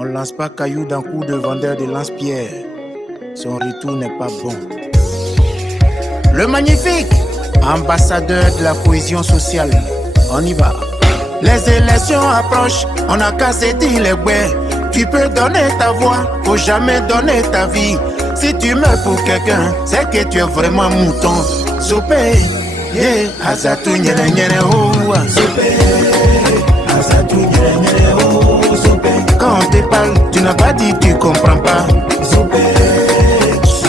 On lance pas caillou d'un coup de vendeur de lance-pierre. Son retour n'est pas bon. Le magnifique ambassadeur de la cohésion sociale. On y va. Les élections approchent, on a qu'à se dire les ouais. Tu peux donner ta voix, faut jamais donner ta vie. Si tu meurs pour quelqu'un, c'est que tu es vraiment mouton. Soupé, yeah, azatou nyere nyere oh. Soupé, azatou nyere nyere oh. Soupé, quand on te parle, tu n'as pas dit, tu comprends pas. Soupé,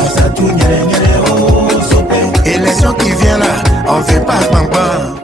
azatou nyere nyere oh. Soupé, élection qui vient là, on veut pas pampa.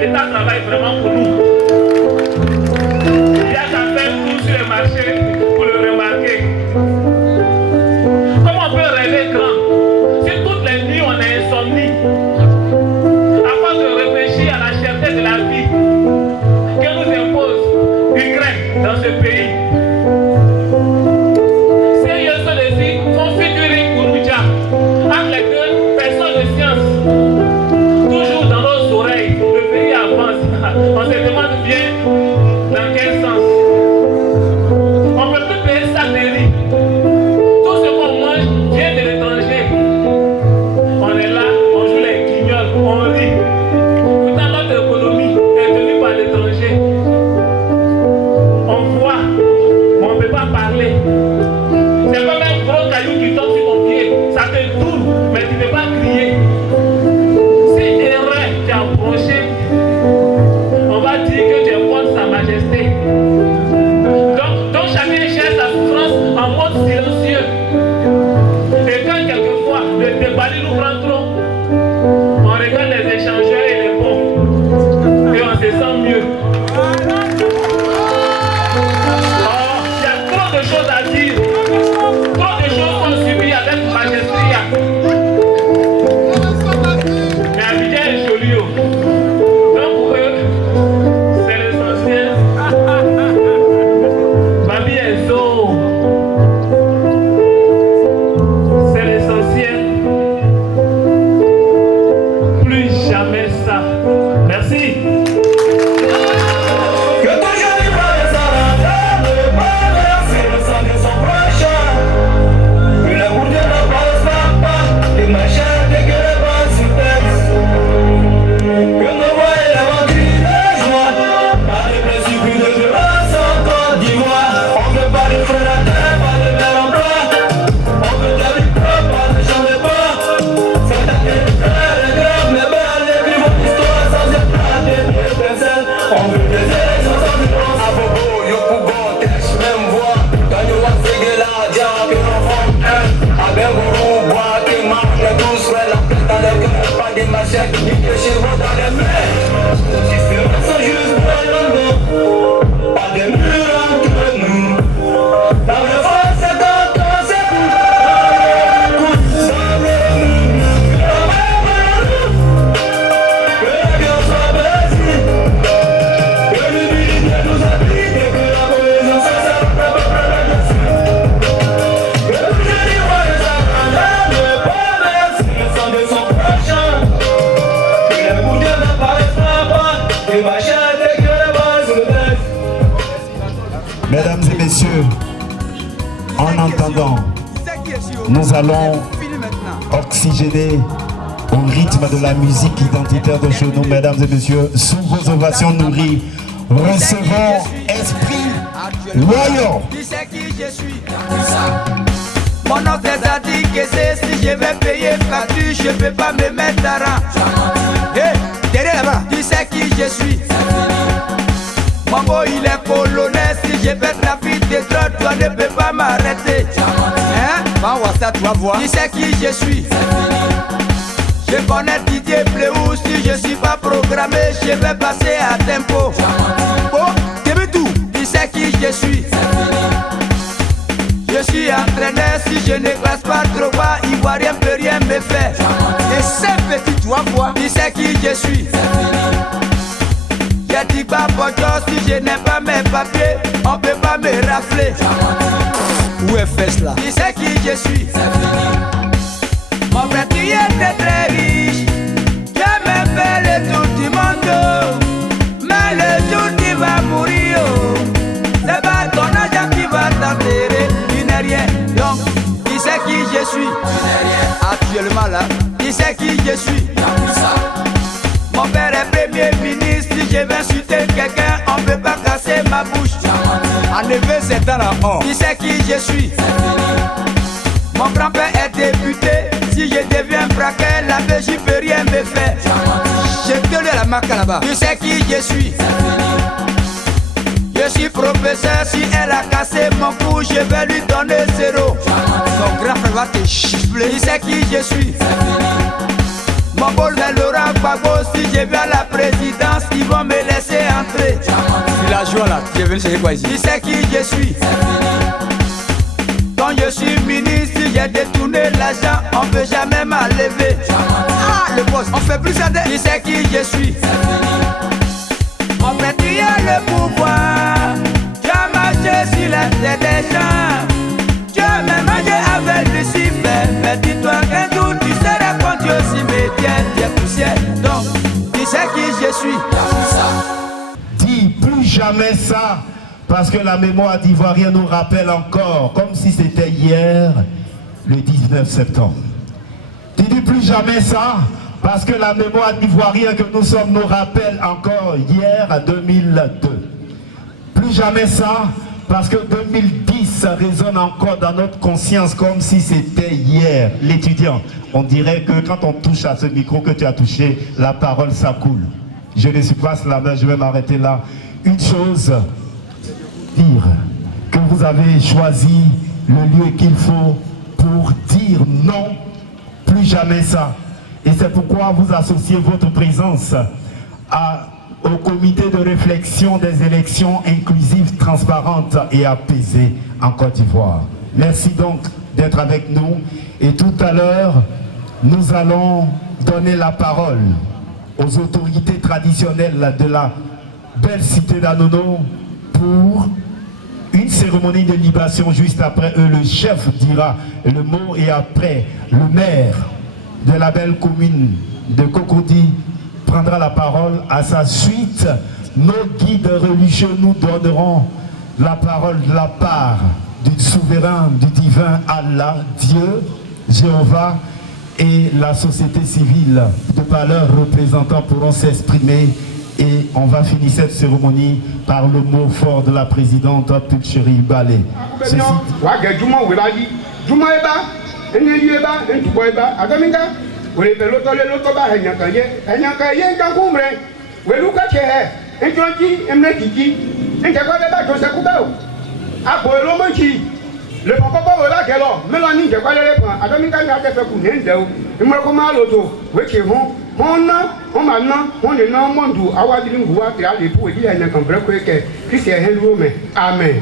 l'État travaille vraiment pour nous. Il y a qu'à faire tout sur le marché pour le remarquer. Comment on peut rêver grand? Si toutes les nuits on a insomnie, afin de réfléchir à la cherté de la vie que nous impose l'Ukraine dans ce pays. Sérieux se décide, configurer Kourouja entre les deux personnes de science. Toujours dans nos oreilles, le pays avance. On se demande bien dans quel sens. On ne peut plus payer ça des riz. Tout ce qu'on mange vient de l'étranger. On est là, on joue les guignols, on rit. Pourtant notre économie est tenue par l'étranger. On voit, mais on ne peut pas parler. C'est comme un gros caillou qui tombe sur ton pied. Ça te tourne, mais tu ne peux pas crier. Si erreur t'est approché, on va dire que tu es contre sa majesté. Donc chacun cherche sa souffrance en mode silencieux. Et quand quelquefois le déballis nous prend trop, on regarde les échangeurs et les bons. Et on se sent mieux. Il y a trop de choses à dire. Trop de choses qu'on subit avec majesté. Mais Abidjan est joli. Donc pour eux, c'est l'essentiel. Babi est zo. C'est l'essentiel. Plus jamais ça. Merci. Mesdames et messieurs, en entendant, nous allons oxygéner au rythme de la musique identitaire de chez nous. Mesdames et messieurs, sous vos ovations nourries, recevons Esprit Loyal. Tu sais qui je suis. Mon nom c'est dit que c'est si je vais payer facture, je peux pas me mettre à rang. Hé, derrière là-bas, tu sais qui je suis. Mon beau il est polonais, si je vais la vie de drogue, toi ne peux pas m'arrêter. Hein? Va voir ça, tu vas voir. Tu sais qui je suis. Je connais Didier Pléou, si je suis pas programmé, je vais passer à tempo. Oh, t'aimes tout, tu sais qui je suis. Je suis entraîneur, si je ne classe pas trop bas, Ivoirien peut rien me faire. Et c'est petit, tu vas voir, tu sais qui je suis. J'ai dit pas bonjour, si je n'ai pas mes papiers, on peut pas me rafler. Où est Fess là? Tu sais qui je suis. Mon petit était très riche, je me fais le tour du monde. Mais le jour tu vas mourir, c'est pas ton argent qui va t'enterrer. Tu n'es rien, donc tu sais qui je suis. Actuellement là, tu sais qui je suis. Mon père est premier ministre, si je vais insulter quelqu'un, on peut pas casser ma bouche. En effet, c'est un an, tu sais qui je suis. Mon grand-père est député, si je deviens braqueur, la Belgique peut rien me faire. Je te le la marque là-bas, tu sais qui je suis. Je suis professeur, si elle a cassé mon cou, je vais lui donner 0. Son grand frère va te chiffler, tu sais qui je suis. Mon bol vers Laurent Gbagbo, si je vais à la présidence, ils vont me laisser entrer. Villageois là, je viens chercher quoi ici? Tu sais qui je suis? Quand je suis ministre, si j'ai détourné l'argent, on peut jamais m'enlever. Ah, le boss, on fait plus ça de... Tu sais qui je suis? Mon frère, tu as le pouvoir. Tu as marché sur la tête des gens. Tu as même mangé avec Lucifer. Mais dis-toi qu'un jour tu seras quand Dieu aussi me tient. Tu es poussière, donc tu sais qui je suis. Dis plus jamais ça, parce que la mémoire d'Ivoirien nous rappelle encore, comme si c'était hier, le 19 septembre. Tu dis plus jamais ça, parce que la mémoire d'Ivoirien que nous sommes nous rappelle encore hier à 2002. Plus jamais ça, parce que 2010 résonne encore dans notre conscience comme si c'était hier. L'étudiant, on dirait que quand on touche à ce micro que tu as touché, la parole ça coule. Je ne suis pas la main, je vais m'arrêter là. Une chose, dire que vous avez choisi le lieu qu'il faut pour dire non, plus jamais ça. Et c'est pourquoi vous associez votre présence au comité de réflexion des élections inclusives, transparentes et apaisées en Côte d'Ivoire. Merci donc d'être avec nous. Et tout à l'heure, nous allons donner la parole aux autorités traditionnelles de la belle cité d'Anono pour une cérémonie de libation. Juste après eux, le chef dira le mot et après, le maire de la belle commune de Cocody prendra la parole. À sa suite, nos guides religieux nous donneront la parole de la part du souverain, du divin Allah, Dieu, Jéhovah, et la société civile. De par leurs représentants pourront s'exprimer et on va finir cette cérémonie par le mot fort de la présidente Pulchérie Balé. Le papa voilà que là, Mélanie, je vais aller prendre. À Dominga, il y a des gens qui viennent. Il me recommande l'auto. Oui, qui vont. On maintenant, on est dans le monde. Awa di l'ungwa, qui a les pour dire qu'il y a un cambré que Christ est un homme. Amen.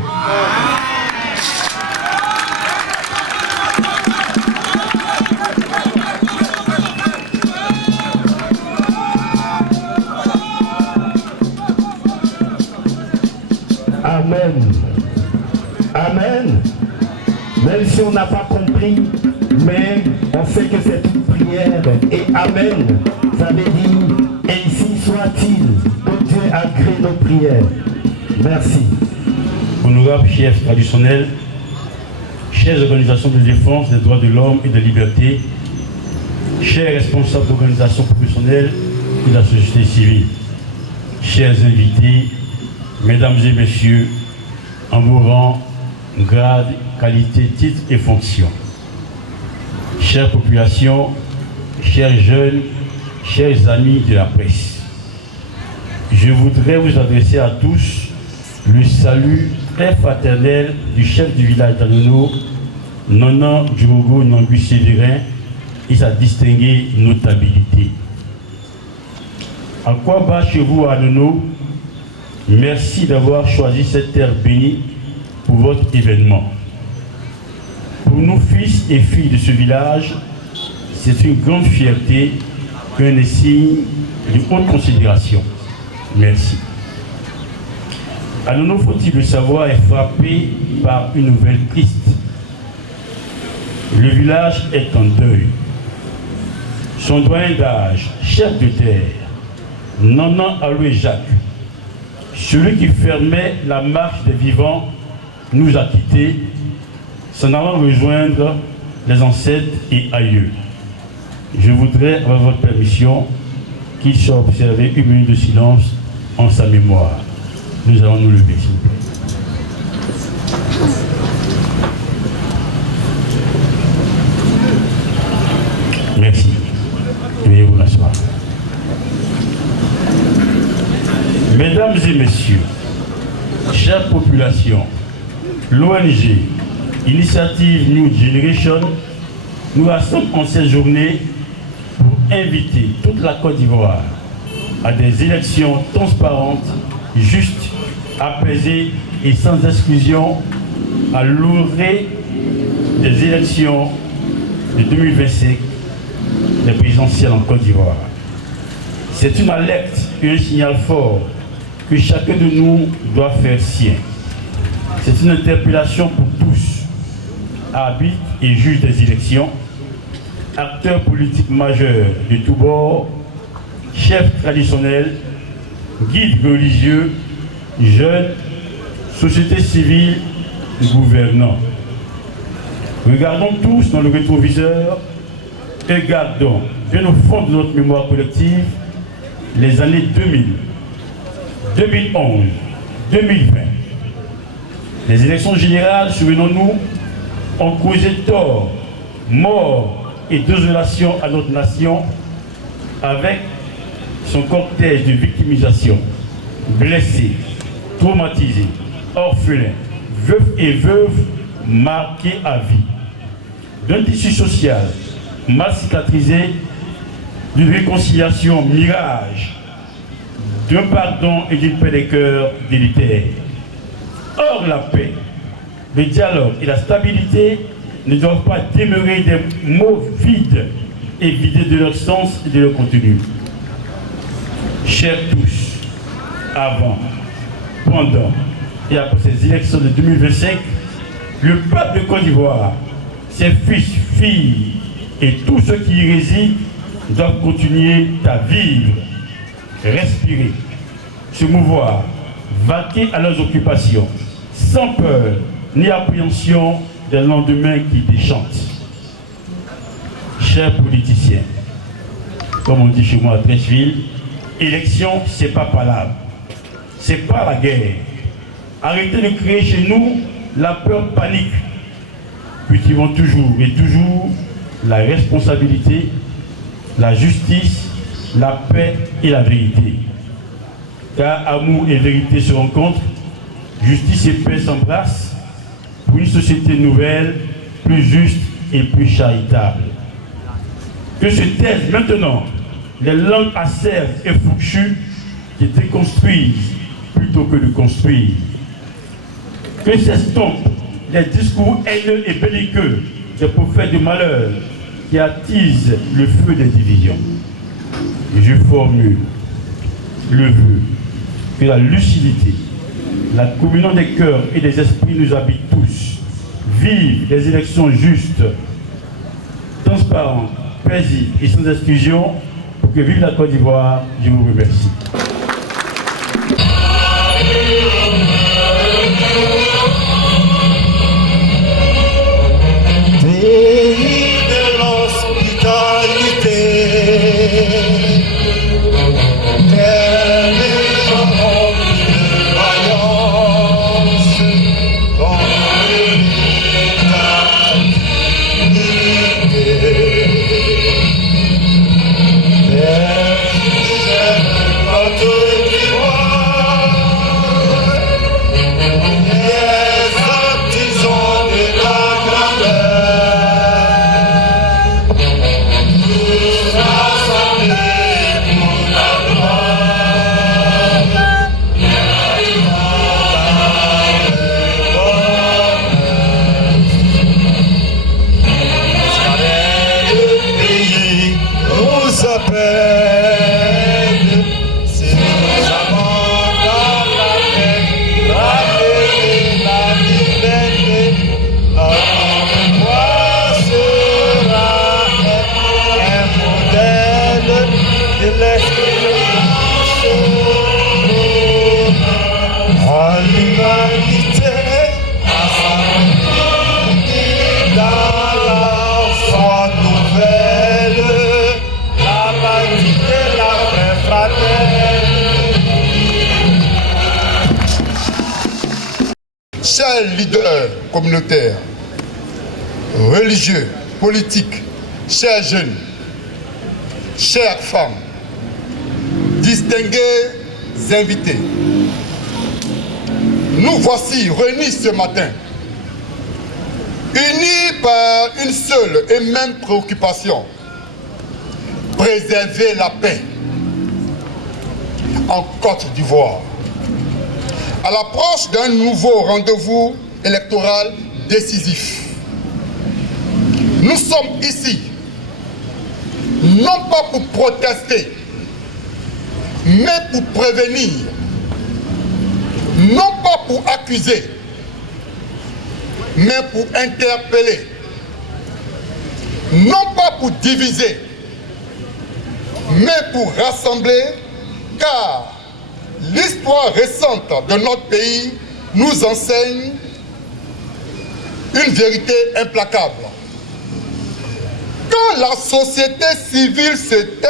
Amen. Amen. Même si on n'a pas compris, mais on sait que c'est une prière. Et Amen, ça veut dire ainsi soit-il, que Dieu agrée nos prières. Merci. Honorables chefs traditionnels, chères organisations de défense des droits de l'homme et de la liberté, chers responsables d'organisations professionnelles et de la société civile, chers invités, mesdames et messieurs, en vos rangs, grades, qualité, titres et fonctions. Chère population, chers jeunes, chers amis de la presse, je voudrais vous adresser à tous le salut très fraternel du chef du village d'Anono, Nonan Djogo Nangu Sévérin, et sa distinguée notabilité. À quoi bas chez vous à Anono, merci d'avoir choisi cette terre bénie pour votre événement. Pour nous, fils et filles de ce village, c'est une grande fierté qu'un signe de haute considération. Merci. Anono, faut-il le savoir, est frappé par une nouvelle triste. Le village est en deuil. Son doyen d'âge, chef de terre, Nanan Aloué Jacques, celui qui fermait la marche des vivants, nous a quittés, s'en allant rejoindre les ancêtres et aïeux. Je voudrais, avec votre permission, qu'il soit observé une minute de silence en sa mémoire. Nous allons nous lever, s'il vous plaît. Merci. Veuillez vous rasseoir. Mesdames et messieurs, chère population, l'ONG Initiative New Generation nous rassemble en cette journée pour inviter toute la Côte d'Ivoire à des élections transparentes, justes, apaisées et sans exclusion à l'orée des élections de 2025, les présidentielles en Côte d'Ivoire. C'est une alerte et un signal fort que chacun de nous doit faire sien. C'est une interpellation pour tous, arbitres et juges des élections, acteurs politiques majeurs de tous bords, chefs traditionnels, guides religieux, jeunes, société civile, gouvernants. Regardons tous dans le rétroviseur et gardons bien au fond de notre mémoire collective les années 2000, 2011, 2020. Les élections générales, souvenons-nous, ont causé tort, mort et désolation à notre nation avec son cortège de victimisation, blessés, traumatisés, orphelins, veufs et veuves marqués à vie, d'un tissu social mal cicatrisé, d'une réconciliation mirage, d'un pardon et d'une paix des cœurs délétères. Or, la paix, le dialogue et la stabilité ne doivent pas demeurer des mots vides et vidés de leur sens et de leur contenu. Chers tous, avant, pendant et après ces élections de 2025, le peuple de Côte d'Ivoire, ses fils, filles et tous ceux qui y résident doivent continuer à vivre, respirer, se mouvoir, vaquer à leurs occupations, sans peur ni appréhension des lendemains qui déchantent. Chers politiciens, comme on dit chez moi à Treichville, élection, c'est pas palabre, c'est pas la guerre. Arrêtez de créer chez nous la peur panique. Cultivons toujours et toujours la responsabilité, la justice, la paix et la vérité. Car amour et vérité se rencontrent, justice et paix s'embrassent pour une société nouvelle, plus juste et plus charitable. Que se taisent maintenant les langues acerbes et fourchues qui déconstruisent plutôt que de construire. Que s'estompent les discours haineux et belliqueux des prophètes de malheur qui attisent le feu des divisions. Et je formule le vœu que la lucidité, la communion des cœurs et des esprits nous habitent tous. Vive des élections justes, transparentes, paisibles et sans exclusion, pour que vive la Côte d'Ivoire. Je vous remercie. Pays de l'hospitalité, terre des gens remplis de vaillance, dans Chers leaders communautaires, religieux, politiques, chers jeunes, chères femmes, distingués invités, nous voici réunis ce matin, unis par une seule et même préoccupation, préserver la paix en Côte d'Ivoire. À l'approche d'un nouveau rendez-vous électoral décisif, nous sommes ici, non pas pour protester, mais pour prévenir, non pas pour accuser, mais pour interpeller, non pas pour diviser, mais pour rassembler, car l'histoire récente de notre pays nous enseigne une vérité implacable. Quand la société civile se tait,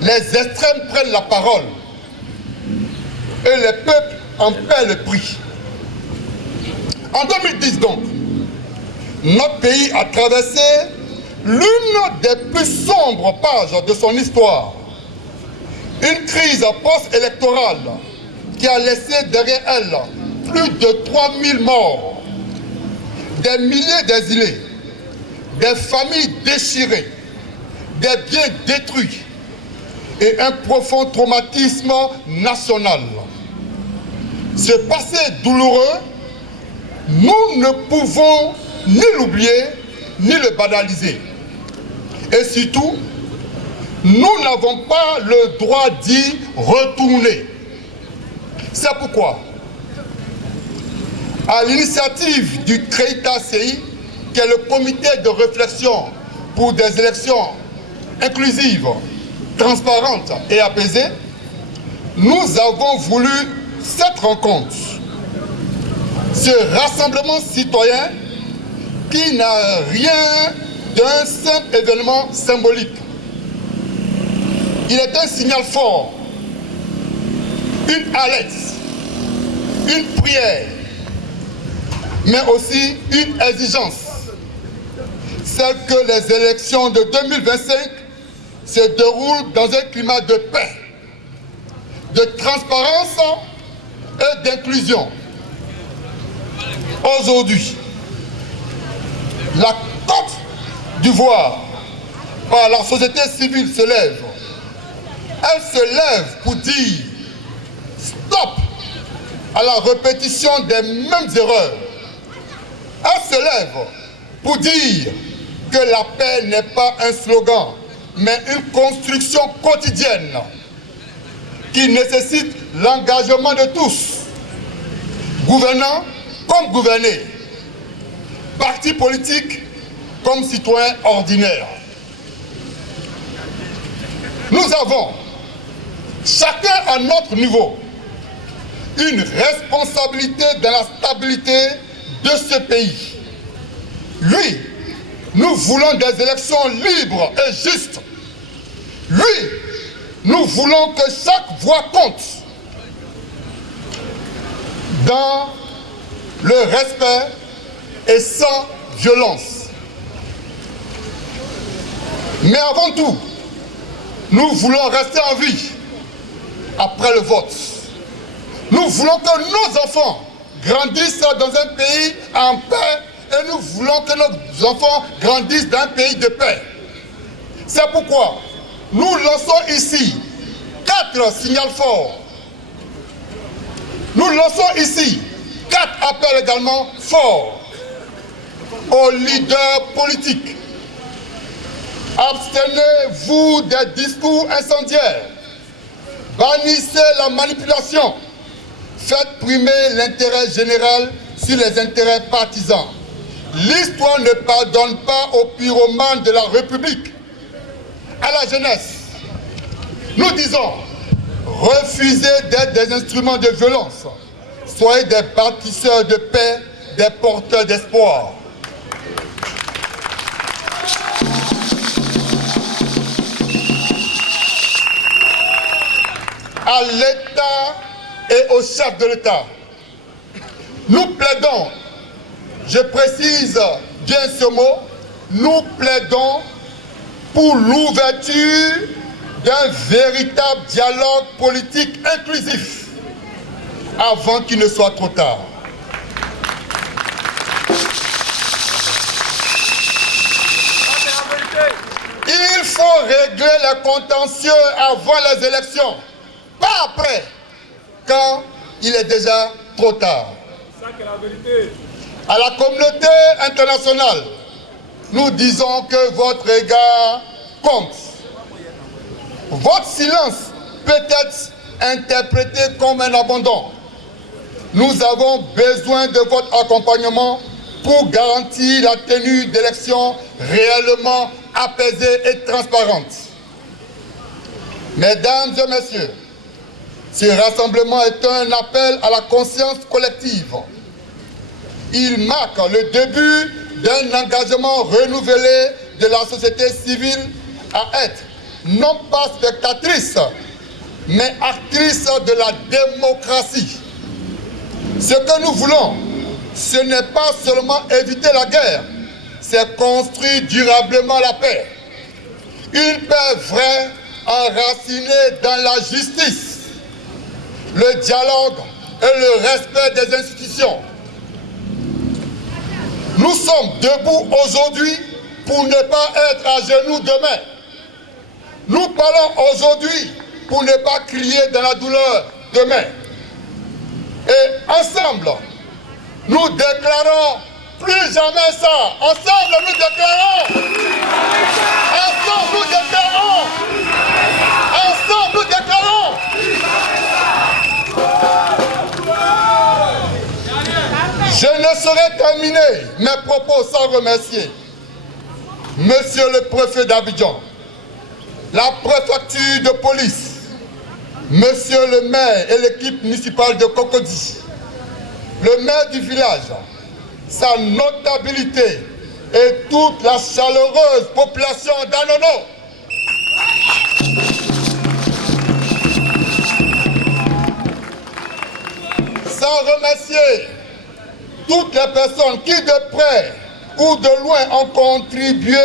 les extrêmes prennent la parole et les peuples en paient le prix. En 2010 donc, notre pays a traversé l'une des plus sombres pages de son histoire. Une crise post-électorale qui a laissé derrière elle plus de 3000 morts, des milliers d'exilés, des familles déchirées, des biens détruits et un profond traumatisme national. Ce passé douloureux, nous ne pouvons ni l'oublier ni le banaliser. Et surtout, nous n'avons pas le droit d'y retourner. C'est pourquoi, à l'initiative du CREITA-CI, qui est le comité de réflexion pour des élections inclusives, transparentes et apaisées, nous avons voulu cette rencontre, ce rassemblement citoyen qui n'a rien d'un simple événement symbolique. Il est un signal fort, une alerte, une prière, mais aussi une exigence, celle que les élections de 2025 se déroulent dans un climat de paix, de transparence et d'inclusion. Aujourd'hui, la Côte d'Ivoire, par la société civile, se lève. Elle se lève pour dire stop à la répétition des mêmes erreurs. Elle se lève pour dire que la paix n'est pas un slogan, mais une construction quotidienne qui nécessite l'engagement de tous, gouvernants comme gouvernés, partis politiques comme citoyens ordinaires. Nous avons, chacun à notre niveau, une responsabilité dans la stabilité de ce pays. Oui, nous voulons des élections libres et justes. Oui, nous voulons que chaque voix compte dans le respect et sans violence. Mais avant tout, nous voulons rester en vie après le vote. Nous voulons que nos enfants grandissent dans un pays en paix et nous voulons que nos enfants grandissent dans un pays de paix. C'est pourquoi nous lançons ici 4 signaux forts. Nous lançons ici 4 appels également forts aux leaders politiques. Abstenez-vous des discours incendiaires. Bannissez la manipulation. Faites primer l'intérêt général sur les intérêts partisans. L'histoire ne pardonne pas aux pyromanes de la République. À la jeunesse, nous disons, refusez d'être des instruments de violence. Soyez des bâtisseurs de paix, des porteurs d'espoir. À l'État et au chef de l'État, nous plaidons, je précise bien ce mot, nous plaidons pour l'ouverture d'un véritable dialogue politique inclusif avant qu'il ne soit trop tard. Il faut régler les contentieux avant les élections, pas après, quand il est déjà trop tard. À la communauté internationale, nous disons que votre regard compte. Votre silence peut être interprété comme un abandon. Nous avons besoin de votre accompagnement pour garantir la tenue d'élections réellement apaisées et transparentes. Mesdames et messieurs, ce rassemblement est un appel à la conscience collective. Il marque le début d'un engagement renouvelé de la société civile à être non pas spectatrice, mais actrice de la démocratie. Ce que nous voulons, ce n'est pas seulement éviter la guerre, c'est construire durablement la paix. Une paix vraie, enracinée dans la justice, le dialogue et le respect des institutions. Nous sommes debout aujourd'hui pour ne pas être à genoux demain. Nous parlons aujourd'hui pour ne pas crier dans la douleur demain. Et ensemble, nous déclarons plus jamais ça. Ensemble, nous déclarons. Ensemble, nous déclarons. Ensemble, nous déclarons. Je ne saurais terminer mes propos sans remercier Monsieur le préfet d'Abidjan, la préfecture de police, Monsieur le maire et l'équipe municipale de Cocody, le maire du village, sa notabilité et toute la chaleureuse population d'Anono. Sans remercier toutes les personnes qui de près ou de loin ont contribué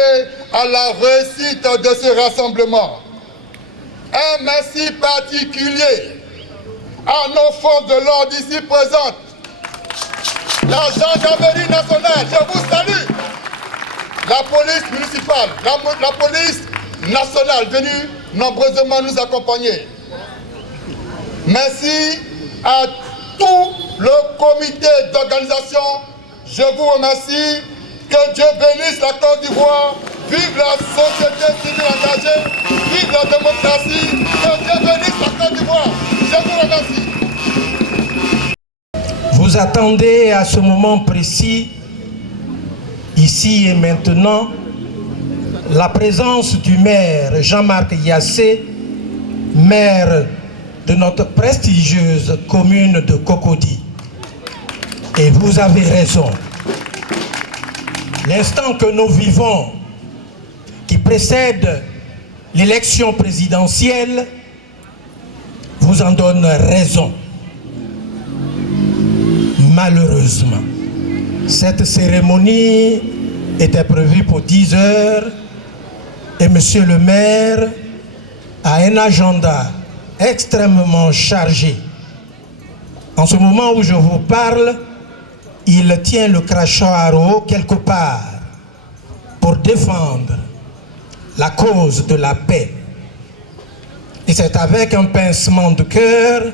à la réussite de ce rassemblement. Un merci particulier à nos forces de l'ordre ici présentes. La gendarmerie nationale, je vous salue. La police municipale, la police nationale venue nombreusement nous accompagner. Merci à tout le comité d'organisation. Je vous remercie. Que Dieu bénisse la Côte d'Ivoire. Vive la société civile engagée. Vive la démocratie. Que Dieu bénisse la Côte d'Ivoire. Je vous remercie. Vous attendez à ce moment précis, ici et maintenant, la présence du maire Jean-Marc Yassé, maire de notre prestigieuse commune de Cocody. Et vous avez raison. L'instant que nous vivons, qui précède l'élection présidentielle, vous en donne raison. Malheureusement, cette cérémonie était prévue pour 10 heures et monsieur le maire a un agenda extrêmement chargé. En ce moment où je vous parle, il tient le crachoir quelque part pour défendre la cause de la paix. Et c'est avec un pincement de cœur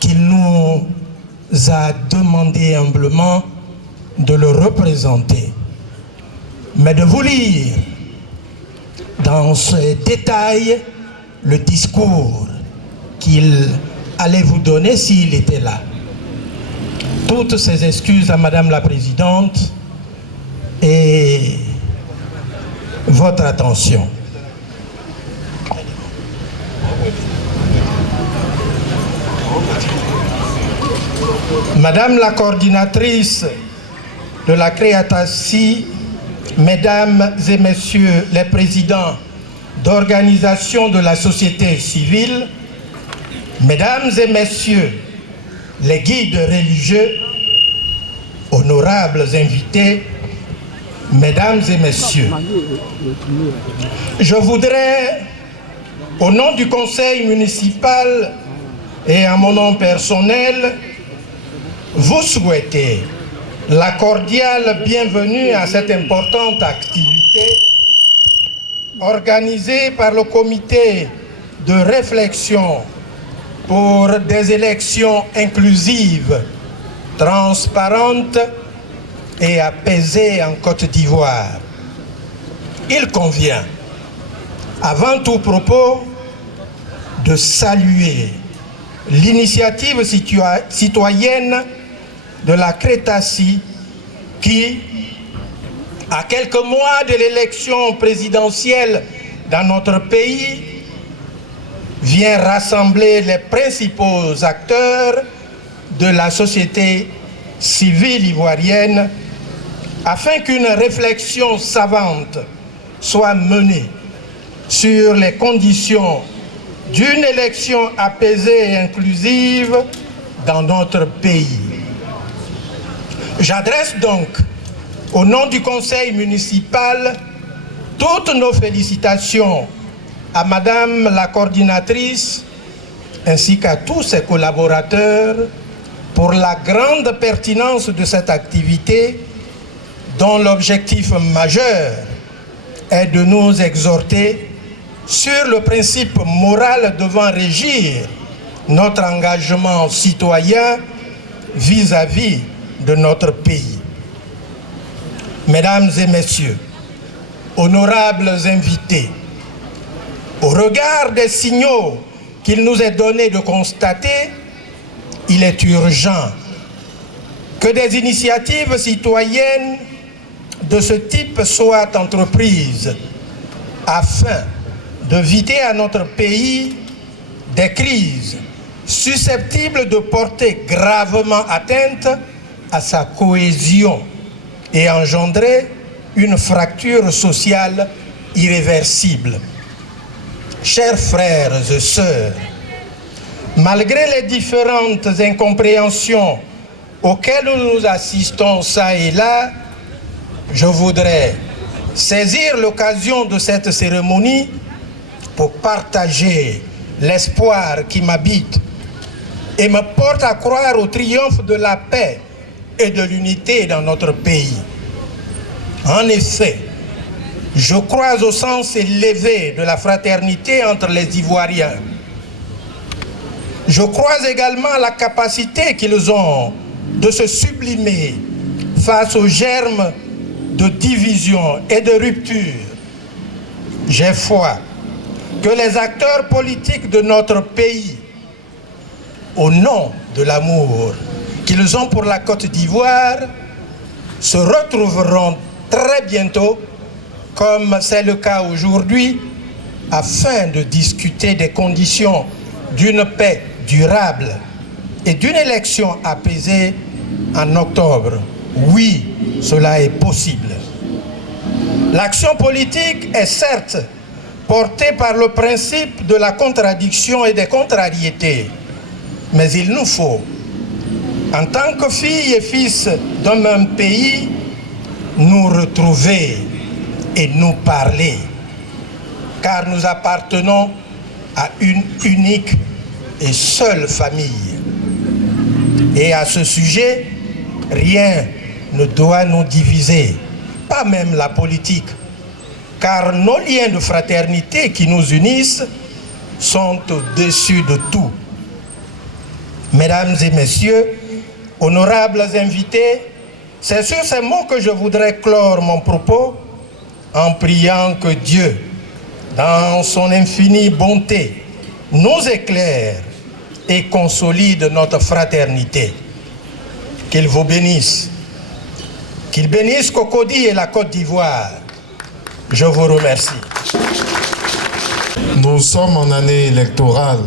qu'il nous a demandé humblement de le représenter. Mais de vous lire dans ce détail le discours qu'il allait vous donner s'il était là. Toutes ces excuses à Madame la Présidente et votre attention. Madame la coordinatrice de la Créatatie, Mesdames et Messieurs les présidents d'organisations de la société civile, Mesdames et Messieurs les guides religieux, honorables invités, Mesdames et Messieurs, je voudrais, au nom du conseil municipal et à mon nom personnel, vous souhaiter la cordiale bienvenue à cette importante activité organisée par le comité de réflexion pour des élections inclusives, transparentes et apaisées en Côte d'Ivoire. Il convient, avant tout propos, de saluer l'initiative citoyenne de la Crétacie qui, à quelques mois de l'élection présidentielle dans notre pays, vient rassembler les principaux acteurs de la société civile ivoirienne afin qu'une réflexion savante soit menée sur les conditions d'une élection apaisée et inclusive dans notre pays. J'adresse donc, au nom du conseil municipal, toutes nos félicitations à Madame la coordinatrice ainsi qu'à tous ses collaborateurs pour la grande pertinence de cette activité dont l'objectif majeur est de nous exhorter sur le principe moral devant régir notre engagement citoyen vis-à-vis de notre pays. Mesdames et messieurs, honorables invités, au regard des signaux qu'il nous est donné de constater, il est urgent que des initiatives citoyennes de ce type soient entreprises afin d'éviter à notre pays des crises susceptibles de porter gravement atteinte à sa cohésion et engendrer une fracture sociale irréversible. Chers frères et sœurs, malgré les différentes incompréhensions auxquelles nous assistons ça et là, je voudrais saisir l'occasion de cette cérémonie pour partager l'espoir qui m'habite et me porte à croire au triomphe de la paix et de l'unité dans notre pays. En effet, je crois au sens élevé de la fraternité entre les Ivoiriens. Je crois également à la capacité qu'ils ont de se sublimer face aux germes de division et de rupture. J'ai foi que les acteurs politiques de notre pays, au nom de l'amour qu'ils ont pour la Côte d'Ivoire, se retrouveront très bientôt, comme c'est le cas aujourd'hui, afin de discuter des conditions d'une paix durable et d'une élection apaisée en octobre. Oui, cela est possible. L'action politique est certes portée par le principe de la contradiction et des contrariétés, mais il nous faut, en tant que filles et fils d'un même pays, nous retrouver et nous parler, car nous appartenons à une unique et seule famille. Et à ce sujet, rien ne doit nous diviser, pas même la politique, car nos liens de fraternité qui nous unissent sont au-dessus de tout. Mesdames et messieurs, honorables invités, c'est sur ces mots que je voudrais clore mon propos en priant que Dieu, dans son infinie bonté, nous éclaire et consolide notre fraternité. Qu'il vous bénisse. Qu'il bénisse Cocody et la Côte d'Ivoire. Je vous remercie. Nous sommes en année électorale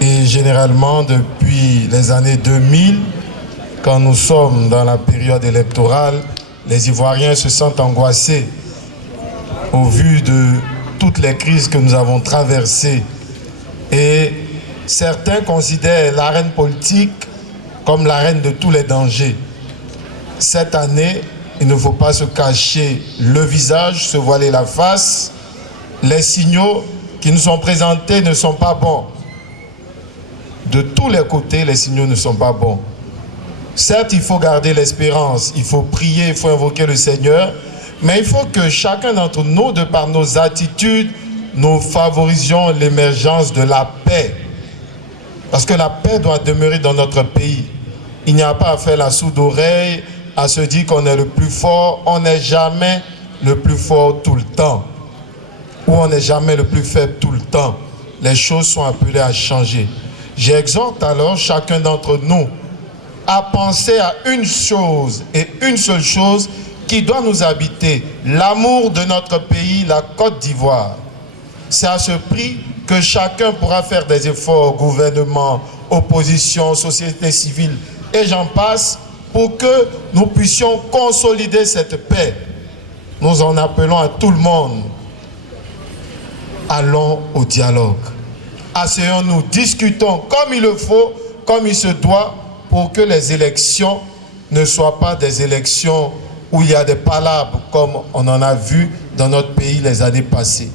et généralement depuis les années 2000, quand nous sommes dans la période électorale, les Ivoiriens se sentent angoissés au vu de toutes les crises que nous avons traversées. Et certains considèrent l'arène politique comme l'arène de tous les dangers. Cette année, il ne faut pas se cacher le visage, se voiler la face. Les signaux qui nous sont présentés ne sont pas bons. De tous les côtés, les signaux ne sont pas bons. Certes, il faut garder l'espérance, il faut prier, il faut invoquer le Seigneur, Mais il faut que chacun d'entre nous, de par nos attitudes, nous favorisions l'émergence de la paix. Parce que la paix doit demeurer dans notre pays. Il n'y a pas à faire la sourde oreille, à se dire qu'on est le plus fort. On n'est jamais le plus fort tout le temps. Ou on n'est jamais le plus faible tout le temps. Les choses sont appelées à changer. J'exhorte alors chacun d'entre nous à penser à une chose et une seule chose qui doit nous habiter, l'amour de notre pays, la Côte d'Ivoire. C'est à ce prix que chacun pourra faire des efforts, gouvernement, opposition, société civile, et j'en passe, pour que nous puissions consolider cette paix. Nous en appelons à tout le monde. Allons au dialogue. Asseyons-nous, discutons comme il le faut, comme il se doit, pour que les élections ne soient pas des élections où il y a des palabres, comme on en a vu dans notre pays les années passées.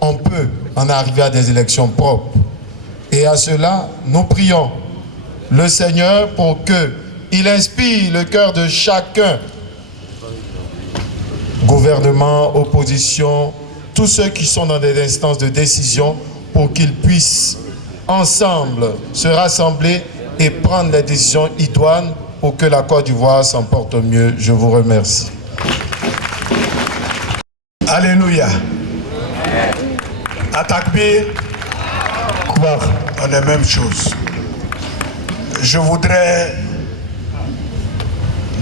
On peut en arriver à des élections propres. Et à cela, nous prions le Seigneur pour qu'il inspire le cœur de chacun, gouvernement, opposition, tous ceux qui sont dans des instances de décision, pour qu'ils puissent ensemble se rassembler et prendre les décisions idoines pour que la Côte d'Ivoire s'en porte mieux. Je vous remercie. Alléluia. Atakbir, on est même chose. Je voudrais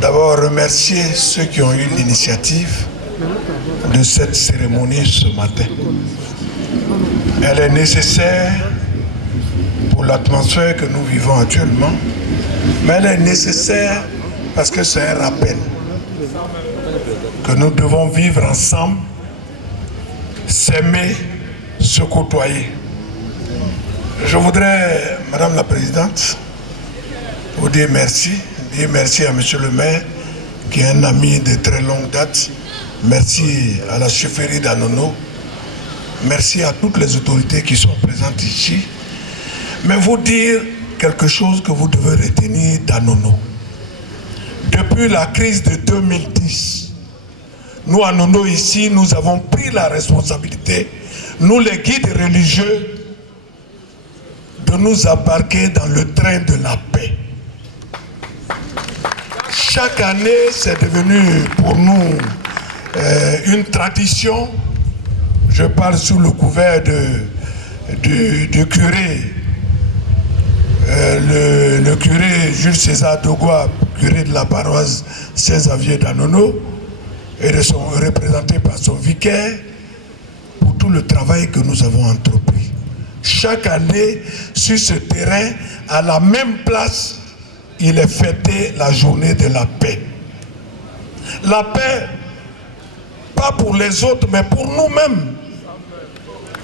d'abord remercier ceux qui ont eu l'initiative de cette cérémonie ce matin. Elle est nécessaire pour l'atmosphère que nous vivons actuellement, mais elle est nécessaire parce que c'est un rappel que nous devons vivre ensemble, s'aimer, se côtoyer. Je voudrais, Madame la Présidente, vous dire merci à Monsieur le maire, qui est un ami de très longue date. Merci à la chefferie d'Anono. Merci à toutes les autorités qui sont présentes ici. Mais vous dire quelque chose que vous devez retenir d'Anono. Depuis la crise de 2010, nous, Anono, ici, nous avons pris la responsabilité, nous les guides religieux, de nous embarquer dans le train de la paix. Chaque année, c'est devenu pour nous une tradition. Je parle sous le couvert du curé, le curé Jules César Dogoua, curé de la paroisse Saint-Xavier d'Anono, et représenté par son vicaire, pour tout le travail que nous avons entrepris. Chaque année, sur ce terrain, à la même place, il est fêté la journée de la paix. La paix, pas pour les autres, mais pour nous-mêmes.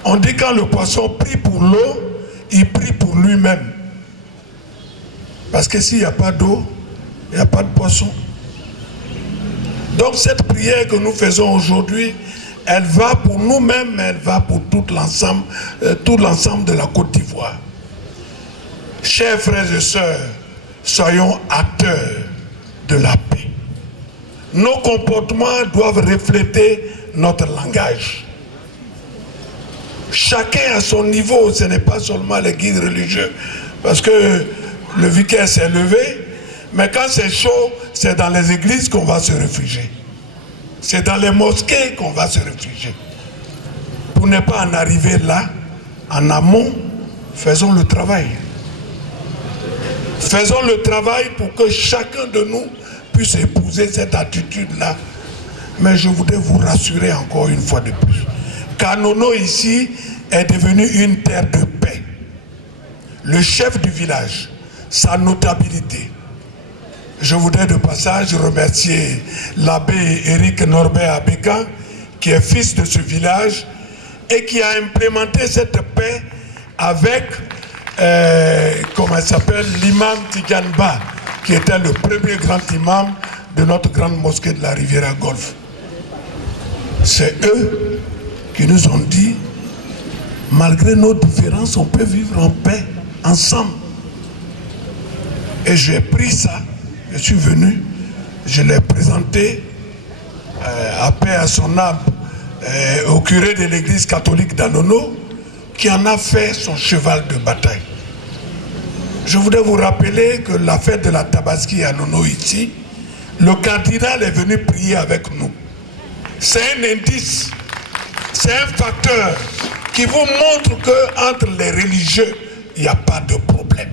On dit quand le poisson prie pour l'eau, il prie pour lui-même. Parce que s'il n'y a pas d'eau, il n'y a pas de poisson. Donc cette prière que nous faisons aujourd'hui, elle va pour nous-mêmes, mais elle va pour tout l'ensemble de la Côte d'Ivoire. Chers frères et sœurs, soyons acteurs de la paix. Nos comportements doivent refléter notre langage. Chacun à son niveau, ce n'est pas seulement les guides religieux, parce que le vicaire s'est levé, mais quand c'est chaud, c'est dans les églises qu'on va se réfugier. C'est dans les mosquées qu'on va se réfugier. Pour ne pas en arriver là, en amont, faisons le travail. Faisons le travail pour que chacun de nous puisse épouser cette attitude-là. Mais je voudrais vous rassurer encore une fois de plus. qu'Anono ici est devenu une terre de paix. Le chef du village, sa notabilité. Je voudrais de passage remercier l'abbé Éric Norbert Abeka, qui est fils de ce village et qui a implémenté cette paix avec, comment il s'appelle, l'imam Tidjanba, qui était le premier grand imam de notre grande mosquée de la Riviera Golfe. C'est eux qui nous ont dit, malgré nos différences, on peut vivre en paix ensemble. Et j'ai pris ça, je suis venu, je l'ai présenté à paix à son âme, au curé de l'église catholique d'Anono, qui en a fait son cheval de bataille. Je voudrais vous rappeler que la fête de la Tabaski à Nono ici, le cardinal est venu prier avec nous. C'est un indice, c'est un facteur qui vous montre qu'entre les religieux, il n'y a pas de problème.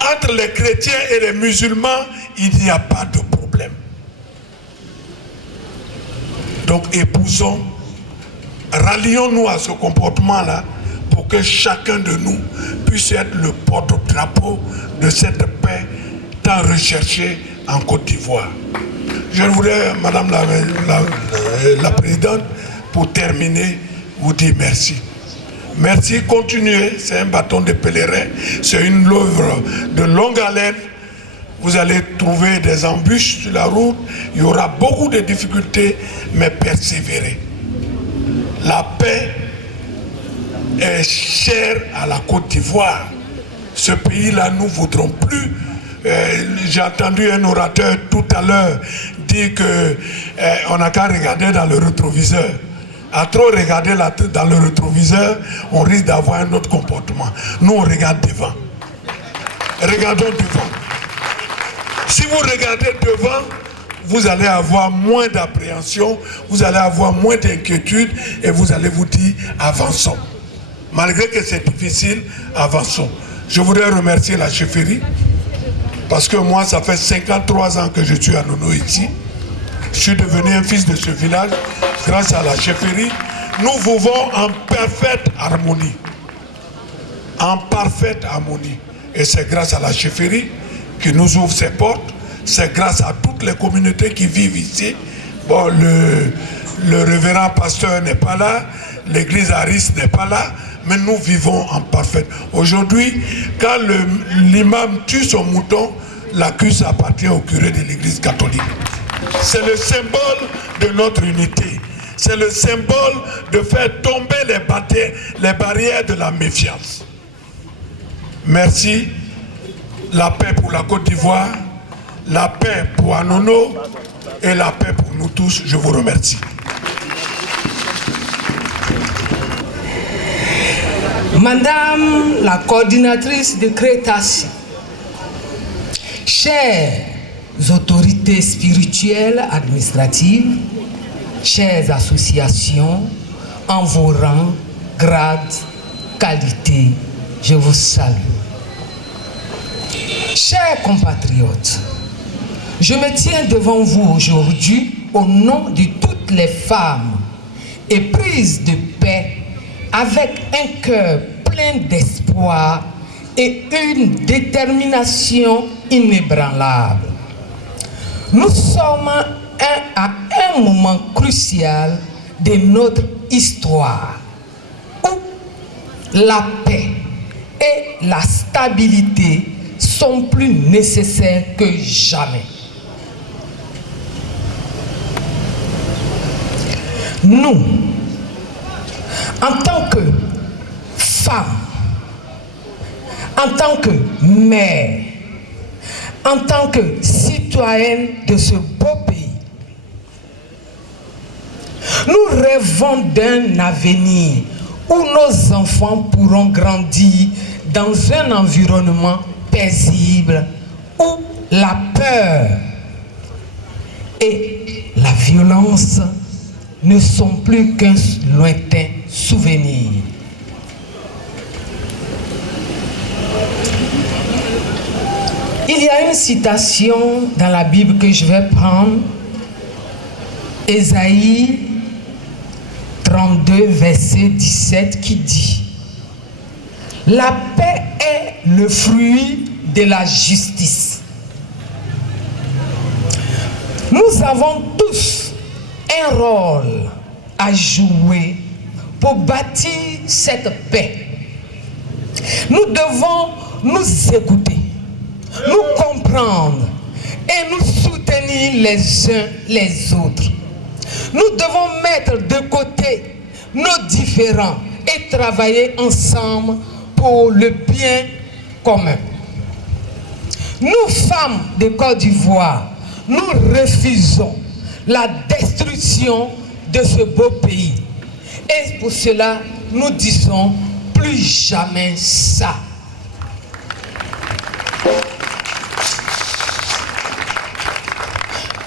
Entre les chrétiens et les musulmans, il n'y a pas de problème. Donc épousons, rallions-nous à ce comportement-là pour que chacun de nous puisse être le porte-drapeau de cette paix tant recherchée en Côte d'Ivoire. Je voudrais, Madame la Présidente, pour terminer, vous dire merci. Merci, continuez, c'est un bâton de pèlerin, c'est une œuvre de longue haleine. Vous allez trouver des embûches sur la route, il y aura beaucoup de difficultés, mais persévérez. La paix est chère à la Côte d'Ivoire. Ce pays-là, nous ne voudrons plus. J'ai entendu un orateur tout à l'heure dire qu'on n'a qu'à regarder dans le rétroviseur. À trop regarder dans le rétroviseur, on risque d'avoir un autre comportement. Nous, on regarde devant. Regardons devant. Si vous regardez devant, vous allez avoir moins d'appréhension, vous allez avoir moins d'inquiétude et vous allez vous dire avançons. Malgré que c'est difficile, avançons. Je voudrais remercier la chefferie parce que moi, ça fait 53 ans que je suis à Nono ici. Je suis devenu un fils de ce village grâce à la chefferie. Nous vivons en parfaite harmonie. En parfaite harmonie. Et c'est grâce à la chefferie qui nous ouvre ses portes. C'est grâce à toutes les communautés qui vivent ici. Bon, le révérend pasteur n'est pas là, l'église Aris n'est pas là, mais nous vivons en parfaite. Aujourd'hui, quand l'imam tue son mouton, la cuisse appartient au curé de l'église catholique. C'est le symbole de notre unité. C'est le symbole de faire tomber les barrières de la méfiance. Merci. La paix pour la Côte d'Ivoire, la paix pour Anono et la paix pour nous tous. Je vous remercie. Madame la coordinatrice de Crétassi, chères autorités spirituelles, administratives, chères associations, en vos rangs, grades, qualités, je vous salue. Chers compatriotes, je me tiens devant vous aujourd'hui au nom de toutes les femmes éprises de paix, avec un cœur plein d'espoir et une détermination inébranlable. Nous sommes à un moment crucial de notre histoire où la paix et la stabilité sont plus nécessaires que jamais. Nous, en tant que femmes, en tant que mères, en tant que citoyennes de ce beau pays, nous rêvons d'un avenir où nos enfants pourront grandir dans un environnement paisible, où la peur et la violence ne sont plus qu'un lointain souvenir. Il y a une citation dans la Bible que je vais prendre, Ésaïe 32, verset 17, qui dit: la paix est le fruit de la justice. Nous avons tous un rôle à jouer pour bâtir cette paix. Nous devons nous écouter, nous comprendre et nous soutenir les uns les autres. Nous devons mettre de côté nos différends et travailler ensemble pour le bien commun. Nous, femmes de Côte d'Ivoire, nous refusons la destruction de ce beau pays. Et pour cela, nous disons plus jamais ça.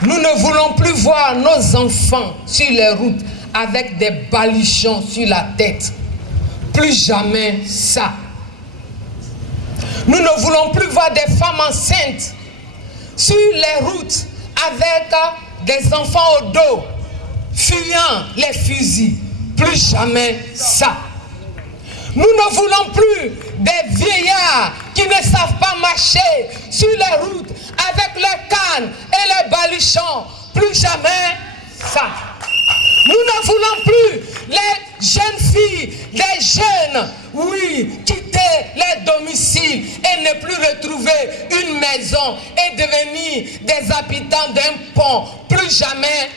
Nous ne voulons plus voir nos enfants sur les routes avec des baluchons sur la tête. Plus jamais ça. Nous ne voulons plus voir des femmes enceintes sur les routes avec des enfants au dos, fuyant les fusils. Plus jamais ça. Nous ne voulons plus des vieillards qui ne savent pas marcher sur les routes avec leurs cannes et les baluchons. Plus jamais ça. Nous ne voulons plus les jeunes filles, les jeunes, oui, quitter les domiciles et ne plus retrouver une maison et devenir des habitants d'un pont. Plus jamais.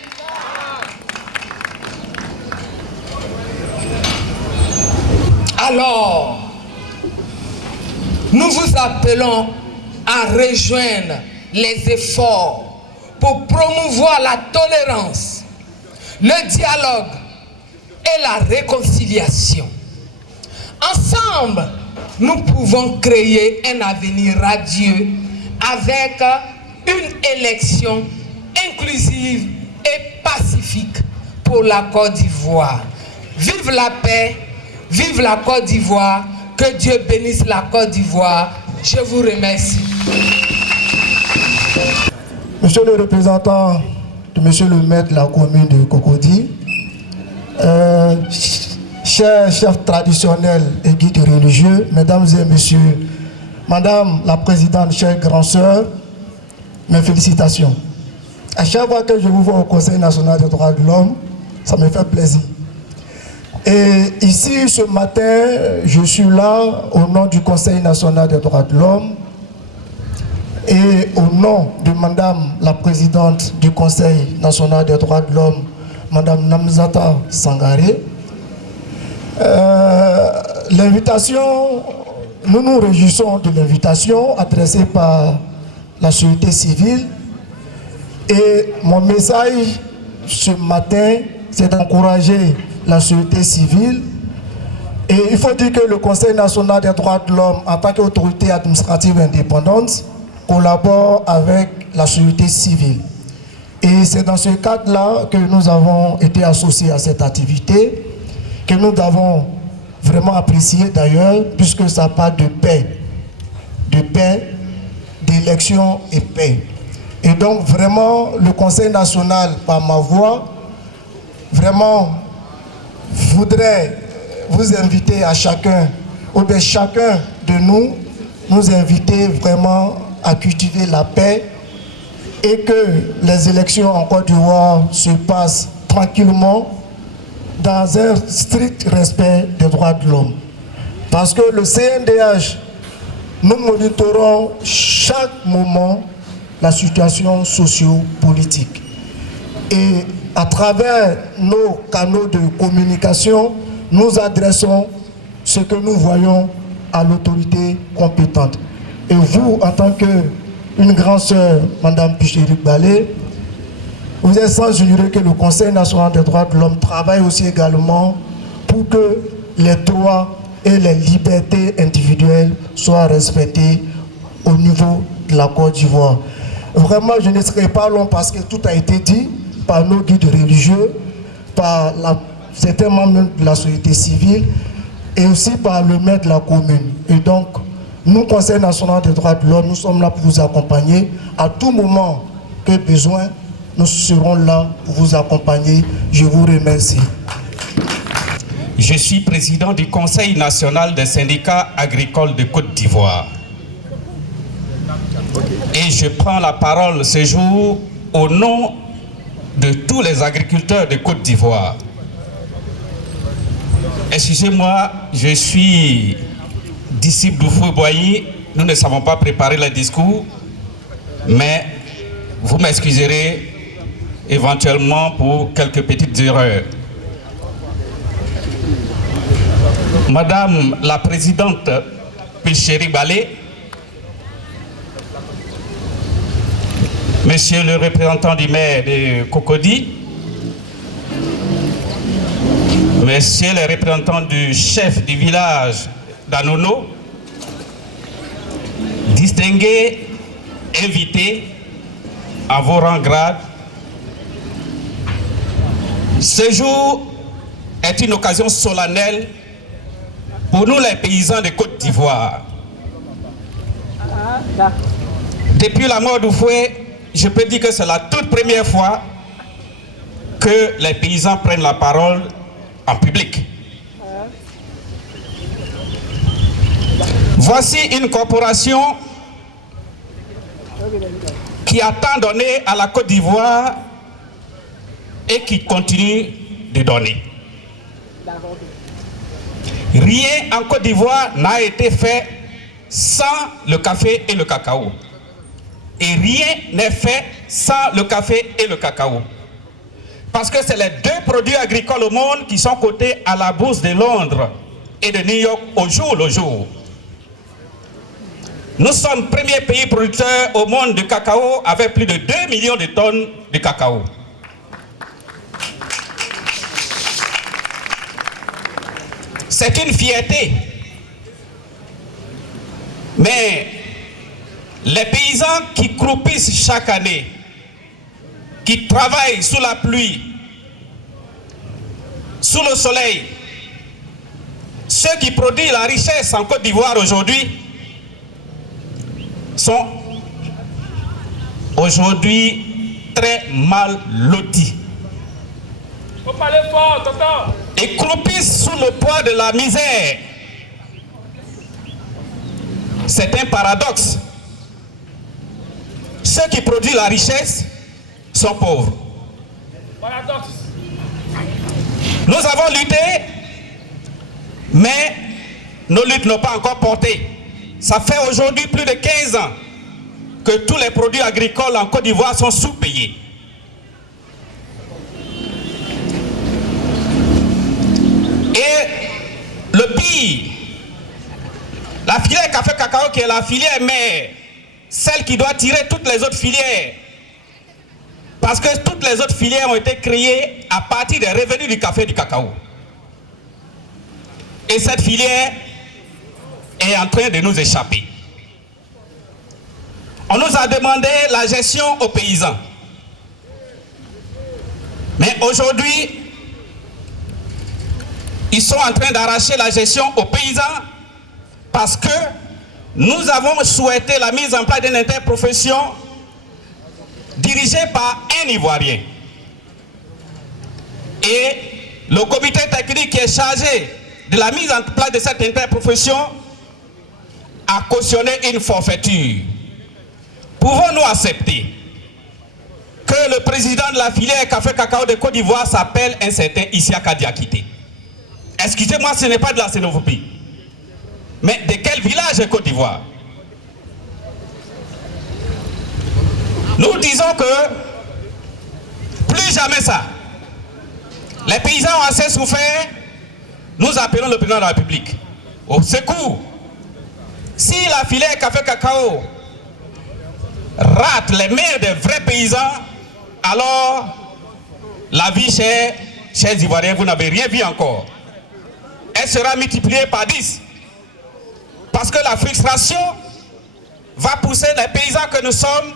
Alors, nous vous appelons à rejoindre les efforts pour promouvoir la tolérance, le dialogue et la réconciliation. Ensemble, nous pouvons créer un avenir radieux avec une élection inclusive et pacifique pour la Côte d'Ivoire. Vive la paix! Vive la Côte d'Ivoire, que Dieu bénisse la Côte d'Ivoire. Je vous remercie. Monsieur le représentant de Monsieur le maire de la commune de Cocody, chers chefs traditionnels et guides religieux, mesdames et messieurs, madame la présidente, chère grande sœur, mes félicitations. À chaque fois que je vous vois au Conseil national des droits de l'homme, ça me fait plaisir. Et ici, ce matin, je suis là au nom du Conseil national des droits de l'homme et au nom de madame la présidente du Conseil national des droits de l'homme, madame Namzata Sangaré. L'invitation, nous nous réjouissons de l'invitation adressée par la société civile. Et mon message ce matin, c'est d'encourager la société civile. Et il faut dire que le Conseil national des droits de l'homme, en tant qu'autorité administrative indépendante, collabore avec la société civile. Et c'est dans ce cadre-là que nous avons été associés à cette activité, que nous avons vraiment apprécié d'ailleurs, puisque ça parle de paix, d'élection et paix. Et donc vraiment, le Conseil national, par ma voix, vraiment voudrais vous inviter à chacun, ou bien chacun de nous inviter vraiment à cultiver la paix et que les élections en Côte d'Ivoire se passent tranquillement dans un strict respect des droits de l'homme. Parce que le CNDH, nous monitorons chaque moment la situation socio-politique. Et à travers nos canaux de communication, nous adressons ce que nous voyons à l'autorité compétente. Et vous, en tant qu'une grande sœur, Madame Pichéric Balé, vous êtes sans ignorer que le Conseil national des droits de l'homme travaille aussi également pour que les droits et les libertés individuelles soient respectés au niveau de la Côte d'Ivoire. Vraiment, je ne serai pas long parce que tout a été dit par nos guides religieux, par certains membres de la société civile et aussi par le maire de la commune. Et donc, nous, Conseil national des droits de l'homme, nous sommes là pour vous accompagner. À tout moment que besoin, nous serons là pour vous accompagner. Je vous remercie. Je suis président du Conseil national des syndicats agricoles de Côte d'Ivoire. Et je prends la parole ce jour au nom de tous les agriculteurs de Côte d'Ivoire. Excusez-moi, je suis disciple d'Oufou Boigny. Nous ne savons pas préparer le discours, mais vous m'excuserez éventuellement pour quelques petites erreurs. Madame la présidente Pichéric Balé, Monsieur le représentant du maire de Cocody, Monsieur le représentant du chef du village d'Anono, distingués invités à vos rangs grades, ce jour est une occasion solennelle pour nous les paysans de Côte d'Ivoire. Depuis la mort d'Oufoué, je peux dire que c'est la toute première fois que les paysans prennent la parole en public. Voici une corporation qui a tant donné à la Côte d'Ivoire et qui continue de donner. Rien en Côte d'Ivoire n'a été fait sans le café et le cacao. Et rien n'est fait sans le café et le cacao. Parce que c'est les deux produits agricoles au monde qui sont cotés à la bourse de Londres et de New York au jour le jour. Nous sommes le premier pays producteur au monde de cacao avec plus de 2 millions de tonnes de cacao. C'est une fierté. Mais les paysans qui croupissent chaque année, qui travaillent sous la pluie, sous le soleil, ceux qui produisent la richesse en Côte d'Ivoire aujourd'hui, sont aujourd'hui très mal lotis. Faut parler fort, tonton. Et croupissent sous le poids de la misère. C'est un paradoxe. Ceux qui produisent la richesse sont pauvres. Paradoxe. Nous avons lutté, mais nos luttes n'ont pas encore porté. Ça fait aujourd'hui plus de 15 ans que tous les produits agricoles en Côte d'Ivoire sont sous-payés. Et le pire, la filière café-cacao qui est la filière mère, celle qui doit tirer toutes les autres filières, parce que toutes les autres filières ont été créées à partir des revenus du café et du cacao. Et cette filière est en train de nous échapper. On nous a demandé la gestion aux paysans. Mais aujourd'hui, ils sont en train d'arracher la gestion aux paysans parce que nous avons souhaité la mise en place d'une interprofession dirigée par un Ivoirien. Et le comité technique qui est chargé de la mise en place de cette interprofession a cautionné une forfaiture. Pouvons-nous accepter que le président de la filière café-cacao de Côte d'Ivoire s'appelle un certain Isiaka Diakité? Excusez-moi, ce n'est pas de la xénophobie. Mais de quel village de Côte d'Ivoire? Nous disons que plus jamais ça. Les paysans ont assez souffert. Nous appelons le président de la République au secours. Si la filière café-cacao rate les mains des vrais paysans, alors la vie chère, chers Ivoiriens, vous n'avez rien vu encore. Elle sera multipliée par 10. Parce que la frustration va pousser les paysans que nous sommes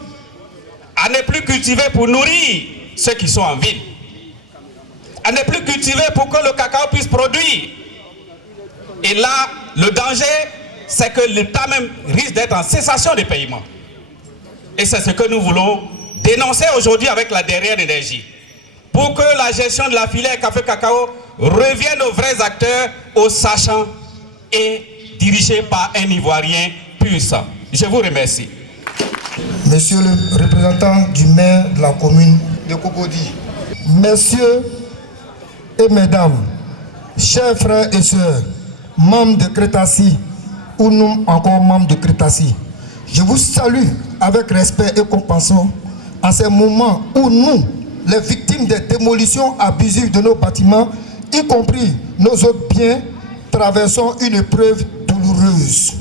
à ne plus cultiver pour nourrir ceux qui sont en ville. À ne plus cultiver pour que le cacao puisse produire. Et là, le danger, c'est que l'État même risque d'être en cessation de paiement. Et c'est ce que nous voulons dénoncer aujourd'hui avec la dernière énergie. Pour que la gestion de la filière café-cacao revienne aux vrais acteurs, aux sachants et dirigés par un Ivoirien puissant. Je vous remercie. Monsieur le représentant du maire de la commune de Cocody, messieurs et mesdames, chers frères et sœurs, membres de Crétassi ou non encore membres de Crétassi, je vous salue avec respect et compassion en ces moments où nous, les victimes des démolitions abusives de nos bâtiments, y compris nos autres biens, traversons une épreuve douloureuse.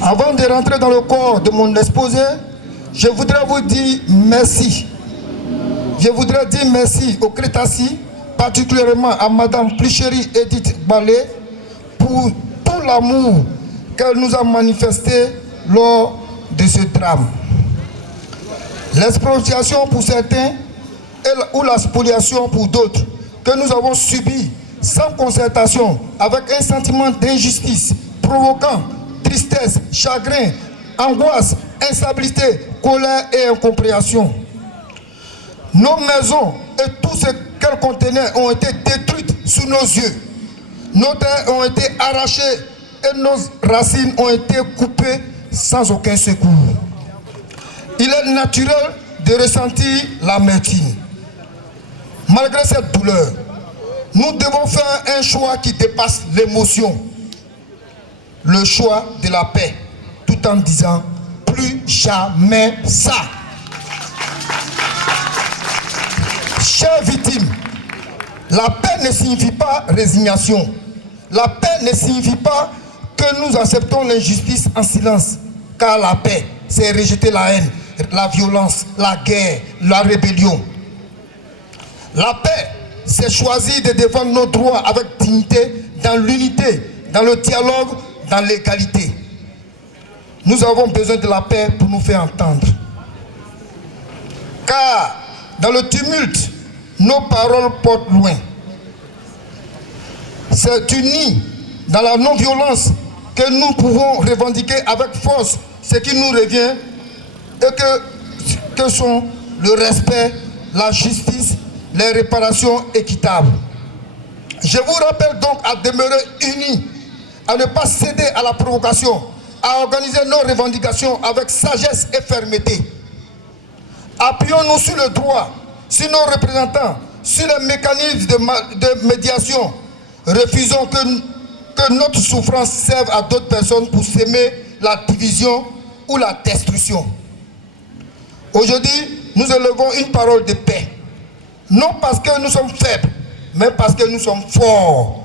Avant de rentrer dans le corps de mon exposé, je voudrais vous dire merci. Je voudrais dire merci au Crétassi, particulièrement à Madame Plichery Edith Ballet, pour tout l'amour qu'elle nous a manifesté lors de ce drame. L'expropriation pour certains ou la spoliation pour d'autres que nous avons subi sans concertation, avec un sentiment d'injustice provoquant tristesse, chagrin, angoisse, instabilité, colère et incompréhension. Nos maisons et tout ce qu'elles contenaient ont été détruites sous nos yeux. Nos terres ont été arrachées et nos racines ont été coupées sans aucun secours. Il est naturel de ressentir l'amertume. Malgré cette douleur, nous devons faire un choix qui dépasse l'émotion. Le choix de la paix, tout en disant plus jamais ça. Chères victimes, la paix ne signifie pas résignation. La paix ne signifie pas que nous acceptons l'injustice en silence. Car la paix, c'est rejeter la haine, la violence, la guerre, la rébellion. La paix, c'est choisir de défendre nos droits avec dignité, dans l'unité, dans le dialogue, dans l'égalité. Nous avons besoin de la paix pour nous faire entendre. Car dans le tumulte, nos paroles portent loin. C'est unis dans la non-violence que nous pouvons revendiquer avec force ce qui nous revient et que sont le respect, la justice, les réparations équitables. Je vous rappelle donc à demeurer unis, à ne pas céder à la provocation, à organiser nos revendications avec sagesse et fermeté. Appuyons-nous sur le droit, sur nos représentants, sur les mécanismes de médiation. Refusons que notre souffrance serve à d'autres personnes pour semer la division ou la destruction. Aujourd'hui, nous élevons une parole de paix. Non parce que nous sommes faibles, mais parce que nous sommes forts.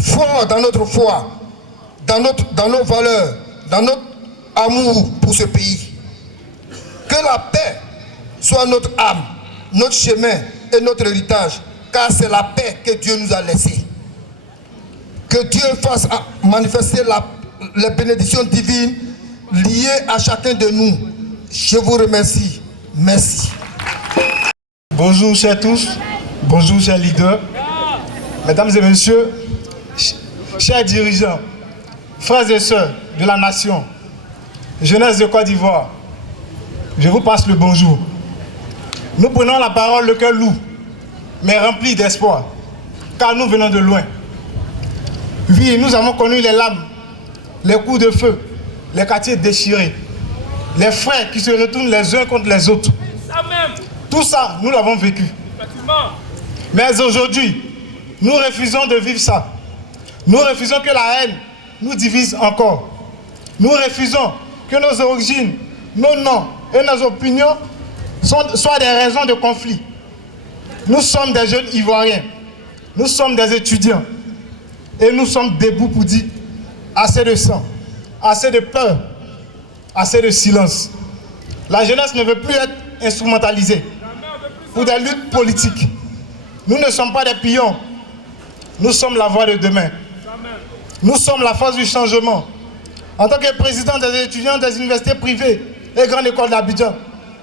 Forts dans notre foi, dans nos valeurs, dans notre amour pour ce pays. Que la paix soit notre âme, notre chemin et notre héritage, car c'est la paix que Dieu nous a laissée. Que Dieu fasse manifester les bénédictions divines liées à chacun de nous. Je vous remercie. Merci. Bonjour chers tous, bonjour chers leaders, mesdames et messieurs, chers dirigeants, frères et sœurs de la nation, jeunesse de Côte d'Ivoire, je vous passe le bonjour. Nous prenons la parole le cœur lourd, mais rempli d'espoir, car nous venons de loin. Oui, nous avons connu les lames, les coups de feu, les quartiers déchirés, les frères qui se retournent les uns contre les autres. Tout ça, nous l'avons vécu. Mais aujourd'hui, nous refusons de vivre ça. Nous refusons que la haine nous divise encore. Nous refusons que nos origines, nos noms et nos opinions soient des raisons de conflit. Nous sommes des jeunes Ivoiriens. Nous sommes des étudiants. Et nous sommes debout pour dire assez de sang, assez de peur, assez de silence. La jeunesse ne veut plus être instrumentalisée pour des luttes politiques. Nous ne sommes pas des pions. Nous sommes la voix de demain. Nous sommes la force du changement. En tant que président des étudiants des universités privées et grandes écoles d'Abidjan,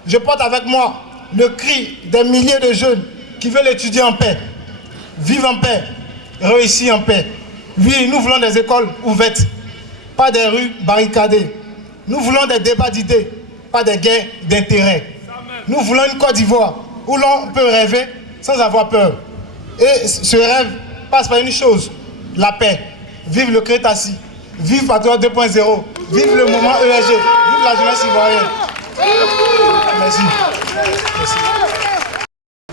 je porte avec moi le cri des milliers de jeunes qui veulent étudier en paix, vivre en paix, réussir en paix. Oui, nous voulons des écoles ouvertes, pas des rues barricadées. Nous voulons des débats d'idées, pas des guerres d'intérêts. Nous voulons une Côte d'Ivoire où l'on peut rêver sans avoir peur. Et ce rêve passe par une chose, la paix. Vive le Crétassi, vive Patriote 2.0, vive le mouvement ESG, vive la jeunesse ivoirienne. Merci. Merci.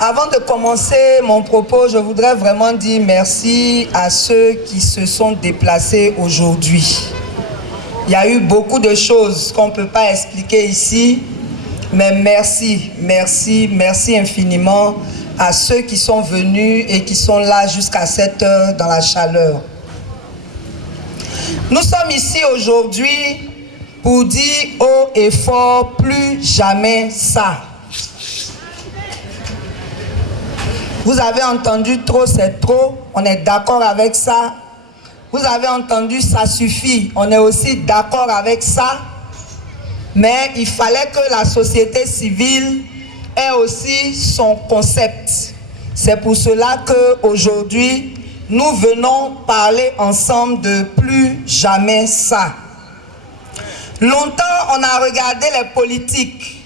Avant de commencer mon propos, je voudrais vraiment dire merci à ceux qui se sont déplacés aujourd'hui. Il y a eu beaucoup de choses qu'on ne peut pas expliquer ici, mais merci, merci, merci infiniment à ceux qui sont venus et qui sont là jusqu'à cette heure dans la chaleur. Nous sommes ici aujourd'hui pour dire haut et fort, plus jamais ça. Vous avez entendu trop, c'est trop, on est d'accord avec ça. Vous avez entendu ça suffit, on est aussi d'accord avec ça. Mais il fallait que la société civile ait aussi son concept. C'est pour cela qu'aujourd'hui, nous venons parler ensemble de plus jamais ça. Longtemps, on a regardé les politiques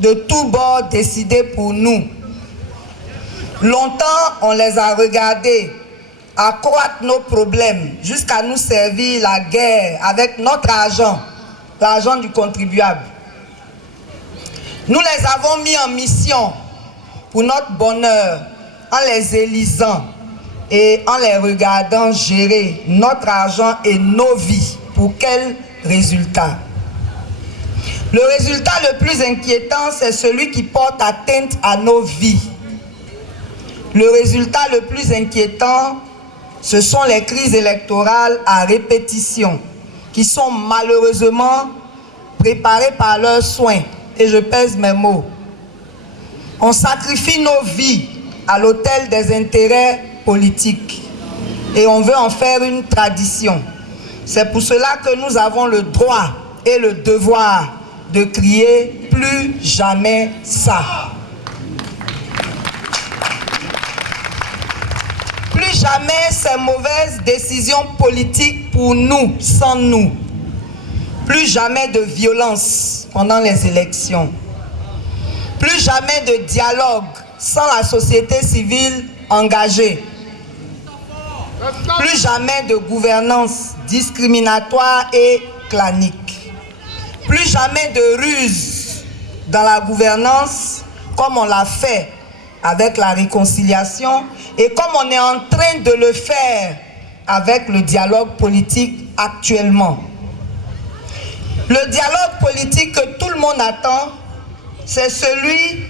de tous bords décider pour nous. Longtemps, on les a regardés accroître nos problèmes jusqu'à nous servir la guerre avec notre argent, l'argent du contribuable. Nous les avons mis en mission pour notre bonheur en les élisant et en les regardant gérer notre argent et nos vies. Pour quel résultat? Le résultat le plus inquiétant, c'est celui qui porte atteinte à nos vies. Le résultat le plus inquiétant, ce sont les crises électorales à répétition qui sont malheureusement préparées par leurs soins. Et je pèse mes mots. On sacrifie nos vies à l'autel des intérêts politiques et on veut en faire une tradition. C'est pour cela que nous avons le droit et le devoir de crier plus jamais ça. Plus jamais ces mauvaises décisions politiques pour nous, sans nous. Plus jamais de violence pendant les élections. Plus jamais de dialogue sans la société civile engagée. Plus jamais de gouvernance discriminatoire et clanique. Plus jamais de ruse dans la gouvernance comme on l'a fait avec la réconciliation et comme on est en train de le faire avec le dialogue politique actuellement. Le dialogue politique que tout le monde attend, c'est celui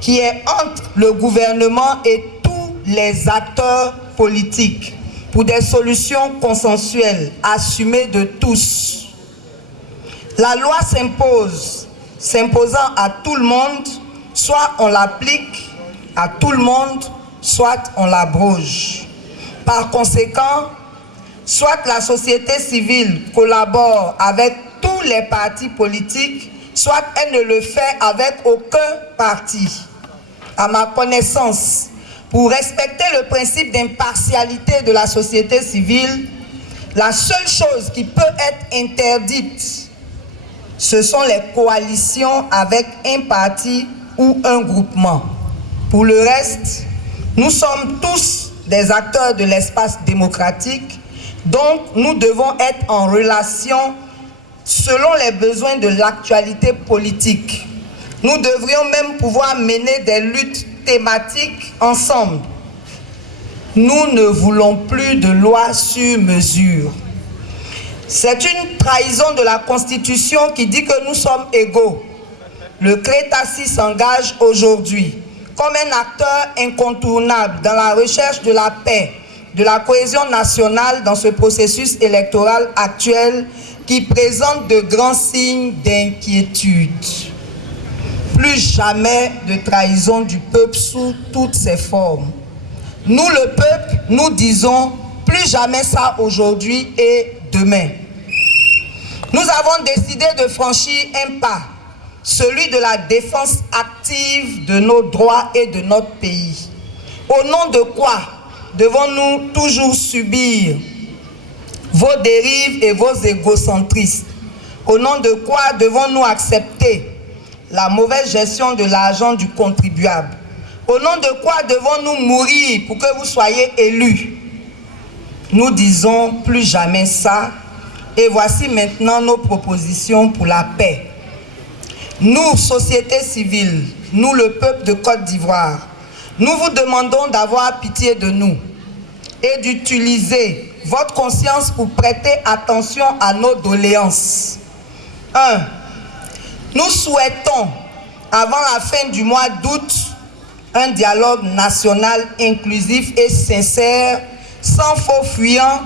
qui est entre le gouvernement et tous les acteurs politiques pour des solutions consensuelles, assumées de tous. La loi s'impose, s'imposant à tout le monde, soit on l'applique à tout le monde, soit on l'abroge. Par conséquent, soit la société civile collabore avec tous les partis politiques, soit elle ne le fait avec aucun parti. À ma connaissance, pour respecter le principe d'impartialité de la société civile, la seule chose qui peut être interdite, ce sont les coalitions avec un parti ou un groupement. Pour le reste, nous sommes tous des acteurs de l'espace démocratique, donc nous devons être en relation selon les besoins de l'actualité politique. Nous devrions même pouvoir mener des luttes thématiques ensemble. Nous ne voulons plus de loi sur mesure. C'est une trahison de la Constitution qui dit que nous sommes égaux. Le Crétacis s'engage aujourd'hui comme un acteur incontournable dans la recherche de la paix, de la cohésion nationale dans ce processus électoral actuel qui présente de grands signes d'inquiétude. Plus jamais de trahison du peuple sous toutes ses formes. Nous, le peuple, nous disons plus jamais ça aujourd'hui et demain. Nous avons décidé de franchir un pas, celui de la défense active de nos droits et de notre pays. Au nom de quoi devons-nous toujours subir vos dérives et vos égocentrismes? Au nom de quoi devons-nous accepter la mauvaise gestion de l'argent du contribuable? Au nom de quoi devons-nous mourir pour que vous soyez élus? Nous disons plus jamais ça. Et voici maintenant nos propositions pour la paix. Nous, société civile, nous, le peuple de Côte d'Ivoire, nous vous demandons d'avoir pitié de nous et d'utiliser votre conscience pour prêter attention à nos doléances. 1. Nous souhaitons, avant la fin du mois d'août, un dialogue national inclusif et sincère, sans faux fuyants,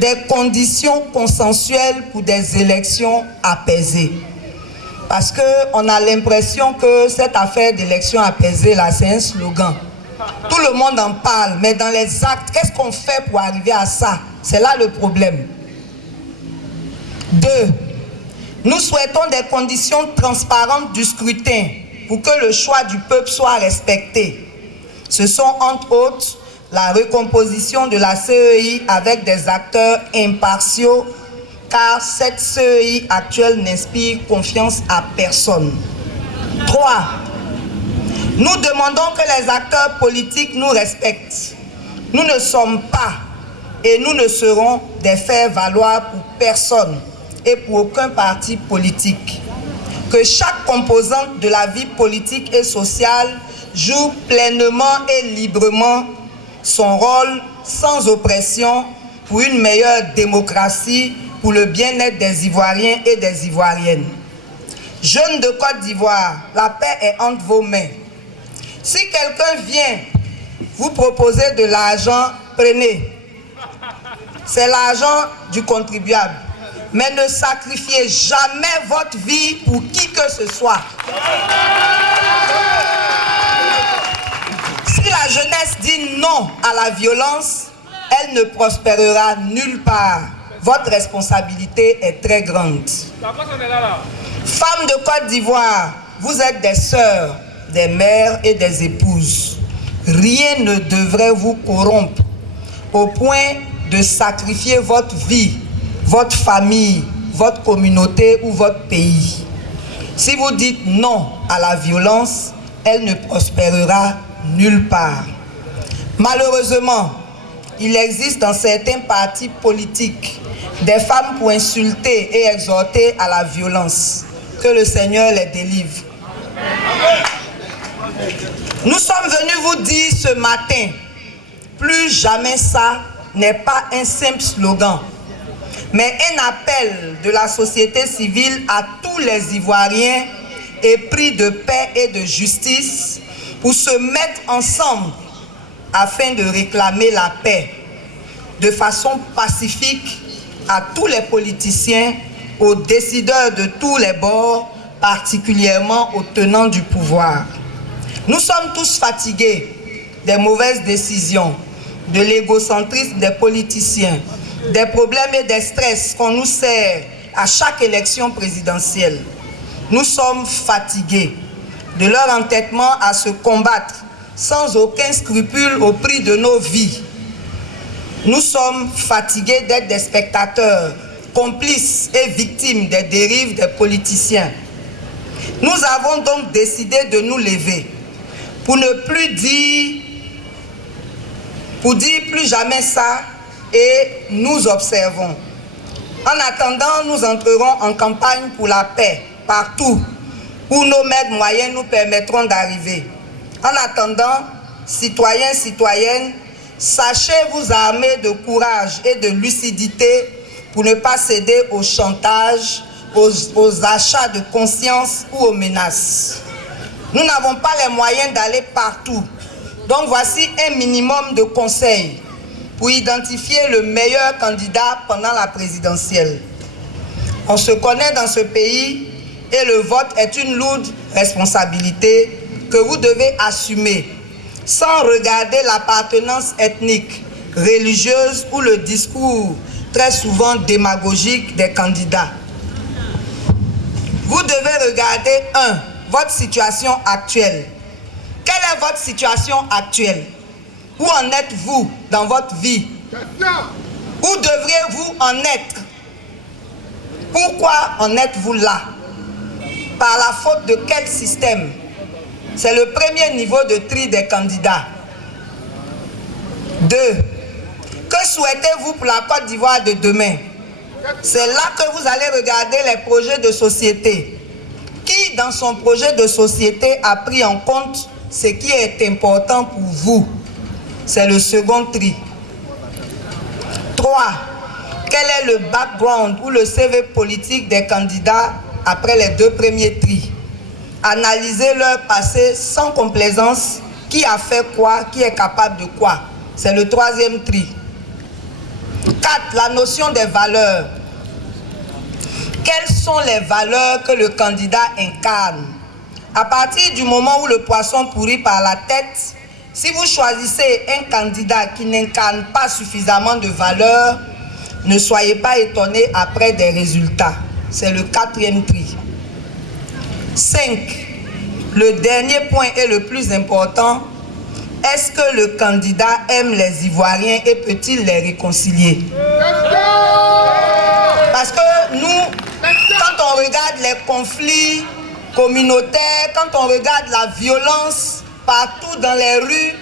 des conditions consensuelles pour des élections apaisées. Parce qu'on a l'impression que cette affaire d'élection apaisée, là, c'est un slogan. Tout le monde en parle, mais dans les actes, qu'est-ce qu'on fait pour arriver à ça? C'est là le problème. 2. Nous souhaitons des conditions transparentes du scrutin pour que le choix du peuple soit respecté. Ce sont entre autres la recomposition de la CEI avec des acteurs impartiaux, car cette CEI actuelle n'inspire confiance à personne. 3. Nous demandons que les acteurs politiques nous respectent. Nous ne sommes pas et nous ne serons des faire-valoir pour personne et pour aucun parti politique. Que chaque composante de la vie politique et sociale joue pleinement et librement son rôle sans oppression pour une meilleure démocratie, pour le bien-être des Ivoiriens et des Ivoiriennes. Jeunes de Côte d'Ivoire, la paix est entre vos mains. Si quelqu'un vient vous proposer de l'argent, prenez. C'est l'argent du contribuable. Mais ne sacrifiez jamais votre vie pour qui que ce soit. Si la jeunesse dit non à la violence, elle ne prospérera nulle part. Votre responsabilité est très grande. Femmes de Côte d'Ivoire, vous êtes des sœurs, des mères et des épouses. Rien ne devrait vous corrompre au point de sacrifier votre vie, votre famille, votre communauté ou votre pays. Si vous dites non à la violence, elle ne prospérera nulle part. Malheureusement, il existe dans certains partis politiques des femmes pour insulter et exhorter à la violence. Que le Seigneur les délivre. Nous sommes venus vous dire ce matin, plus jamais ça n'est pas un simple slogan, mais un appel de la société civile à tous les Ivoiriens épris de paix et de justice pour se mettre ensemble afin de réclamer la paix de façon pacifique à tous les politiciens, aux décideurs de tous les bords, particulièrement aux tenants du pouvoir. Nous sommes tous fatigués des mauvaises décisions, de l'égocentrisme des politiciens, des problèmes et des stress qu'on nous sert à chaque élection présidentielle. Nous sommes fatigués de leur entêtement à se combattre sans aucun scrupule au prix de nos vies. Nous sommes fatigués d'être des spectateurs, complices et victimes des dérives des politiciens. Nous avons donc décidé de nous lever pour ne plus dire, plus jamais ça, et nous observons. En attendant, nous entrerons en campagne pour la paix partout où nos maîtres moyens nous permettront d'arriver. En attendant, citoyens, citoyennes, sachez vous armer de courage et de lucidité pour ne pas céder au chantage, aux achats de conscience ou aux menaces. Nous n'avons pas les moyens d'aller partout. Donc voici un minimum de conseils pour identifier le meilleur candidat pendant la présidentielle. On se connaît dans ce pays et le vote est une lourde responsabilité que vous devez assumer sans regarder l'appartenance ethnique, religieuse ou le discours très souvent démagogique des candidats. Vous devez regarder, votre situation actuelle. Quelle est votre situation actuelle? Où en êtes-vous dans votre vie? Où devriez-vous en être? Pourquoi en êtes-vous là? Par la faute de quel système? C'est le premier niveau de tri des candidats. 2. Que souhaitez-vous pour la Côte d'Ivoire de demain? C'est là que vous allez regarder les projets de société. Qui, dans son projet de société, a pris en compte ce qui est important pour vous? C'est le second tri. 3. Quel est le background ou le CV politique des candidats après les 2 premiers tris? Analysez leur passé sans complaisance. Qui a fait quoi? Qui est capable de quoi? C'est le 3e tri. 4. La notion des valeurs. Quelles sont les valeurs que le candidat incarne? À partir du moment où le poisson pourrit par la tête, si vous choisissez un candidat qui n'incarne pas suffisamment de valeurs, ne soyez pas étonnés après des résultats. C'est le 4e tri. 5. Le dernier point est le plus important. Est-ce que le candidat aime les Ivoiriens et peut-il les réconcilier? Parce que nous, quand on regarde les conflits communautaires, quand on regarde la violence partout dans les rues,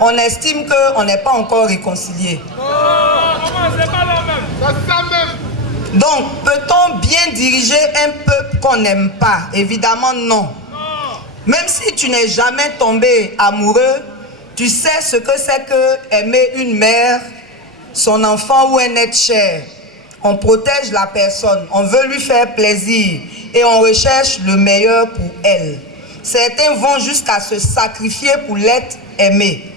on estime qu'on n'est pas encore réconcilié. Donc, peut-on bien diriger un peuple qu'on n'aime pas? Évidemment non. Même si tu n'es jamais tombé amoureux, tu sais ce que c'est que aimer une mère, son enfant ou un être cher. On protège la personne, on veut lui faire plaisir et on recherche le meilleur pour elle. Certains vont jusqu'à se sacrifier pour l'être aimé.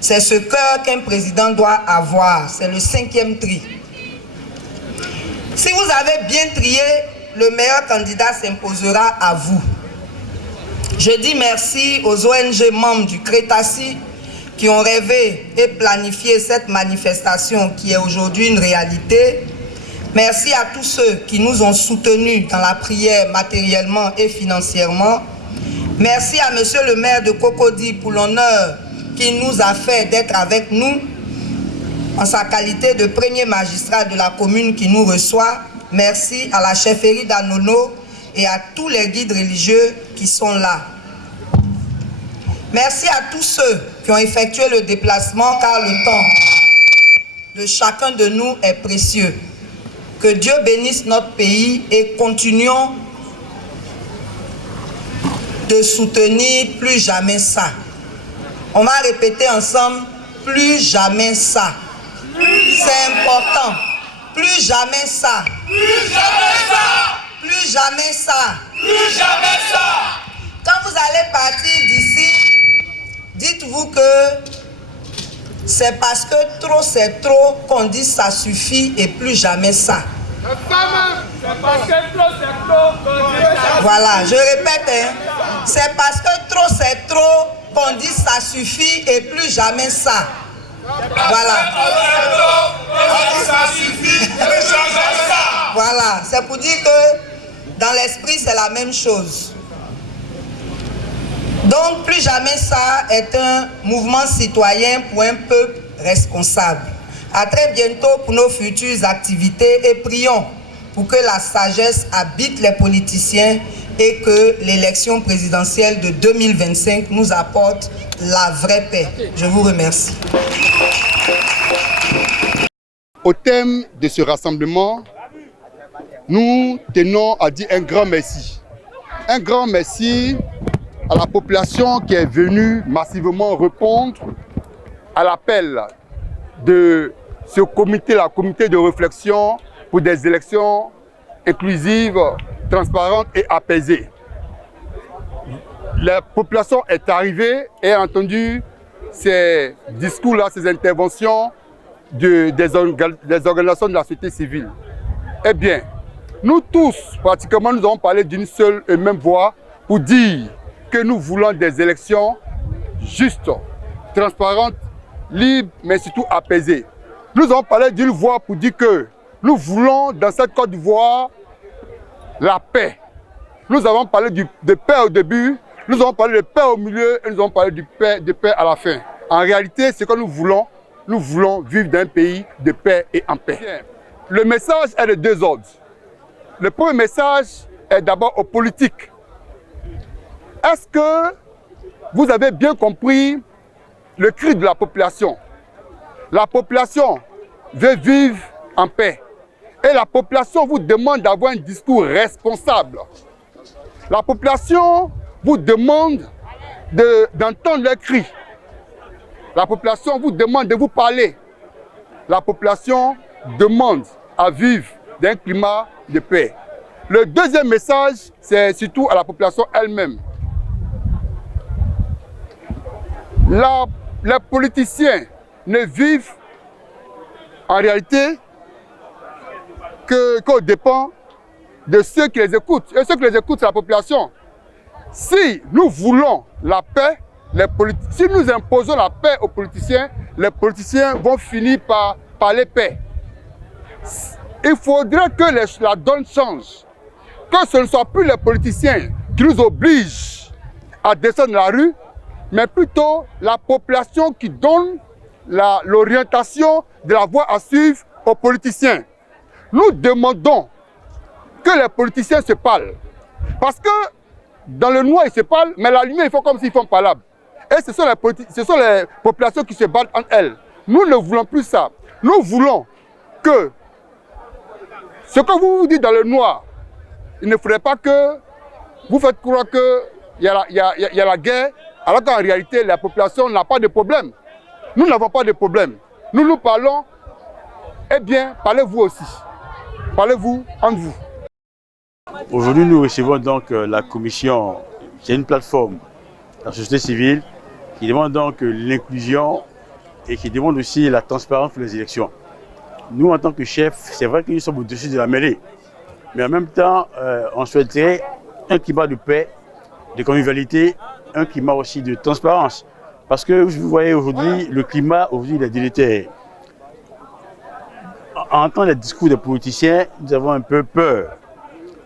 C'est ce cœur qu'un président doit avoir. C'est le 5e tri. Si vous avez bien trié, le meilleur candidat s'imposera à vous. Je dis merci aux ONG membres du Crétaci qui ont rêvé et planifié cette manifestation qui est aujourd'hui une réalité. Merci à tous ceux qui nous ont soutenus dans la prière matériellement et financièrement. Merci à monsieur le maire de Cocody pour l'honneur qu'il nous a fait d'être avec nous en sa qualité de premier magistrat de la commune qui nous reçoit. Merci à la chefferie d'Anono et à tous les guides religieux qui sont là. Merci à tous ceux qui ont effectué le déplacement car le temps de chacun de nous est précieux. Que Dieu bénisse notre pays et continuons de soutenir plus jamais ça. On va répéter ensemble, plus jamais ça. C'est important. Plus jamais ça. Plus jamais ça. Plus jamais ça. Plus jamais ça. Quand vous allez partir d'ici, dites-vous que c'est parce que trop c'est trop qu'on dit ça suffit et plus jamais ça. C'est parce que trop c'est trop qu'on dit ça. Voilà, je répète, hein. C'est parce que trop c'est trop qu'on dit ça suffit et plus jamais ça. Voilà. Voilà, c'est pour dire que dans l'esprit c'est la même chose. Donc plus jamais ça est un mouvement citoyen pour un peuple responsable. À très bientôt pour nos futures activités et prions pour que la sagesse habite les politiciens et que l'élection présidentielle de 2025 nous apporte la vraie paix. Je vous remercie. Au thème de ce rassemblement, nous tenons à dire un grand merci. Un grand merci à la population qui est venue massivement répondre à l'appel de ce comité, la comité de réflexion pour des élections inclusives, transparentes et apaisées. La population est arrivée et a entendu ces discours-là, ces interventions des organisations de la société civile. Eh bien, nous tous, pratiquement, nous avons parlé d'une seule et même voix pour dire que nous voulons des élections justes, transparentes, libres, mais surtout apaisées. Nous avons parlé d'une voix pour dire que nous voulons, dans cette Côte d'Ivoire, la paix. Nous avons parlé de paix au début, nous avons parlé de paix au milieu et nous avons parlé de paix à la fin. En réalité, ce que nous voulons vivre dans un pays de paix et en paix. Le message est de deux ordres. Le premier message est d'abord aux politiques. Est-ce que vous avez bien compris le cri de la population? La population veut vivre en paix. Et la population vous demande d'avoir un discours responsable. La population vous demande d'entendre leurs cris. La population vous demande de vous parler. La population demande à vivre dans un climat de paix. Le deuxième message, c'est surtout à la population elle-même. Les politiciens ne vivent en réalité, qu'on dépend de ceux qui les écoutent. Et ceux qui les écoutent, c'est la population. Si nous voulons la paix, si nous imposons la paix aux politiciens vont finir par parler paix. Il faudrait que la donne change. Que ce ne soit plus les politiciens qui nous obligent à descendre la rue, mais plutôt la population qui donne l'orientation de la voie à suivre aux politiciens. Nous demandons que les politiciens se parlent. Parce que dans le noir, ils se parlent, mais la lumière, ils font comme s'ils font parlable. Et ce sont les populations qui se battent entre elles. Nous ne voulons plus ça. Nous voulons que ce que vous vous dites dans le noir, il ne faudrait pas que vous faites croire qu'il y a la guerre, alors qu'en réalité, la population n'a pas de problème. Nous n'avons pas de problème. Nous parlons, eh bien, parlez-vous aussi. Parlez-vous entre vous. Aujourd'hui, nous recevons donc la commission, qui est une plateforme de la société civile, qui demande donc l'inclusion et qui demande aussi la transparence pour les élections. Nous, en tant que chefs, c'est vrai que nous sommes au-dessus de la mêlée, mais en même temps, on souhaiterait un climat de paix, de convivialité, un climat aussi de transparence. Parce que vous voyez aujourd'hui, le climat aujourd'hui il est délétère. En entendant les discours des politiciens, nous avons un peu peur.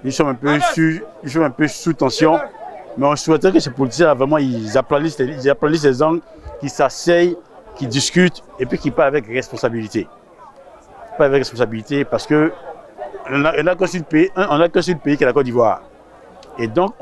Nous sommes un peu sous tension, mais on souhaiterait que ces politiciens vraiment ils applaudissent les angles, qui s'asseyent, qui discutent et puis qui parlent avec responsabilité. Pas avec responsabilité parce que on n'a qu'un seul pays qui est la Côte d'Ivoire. Et donc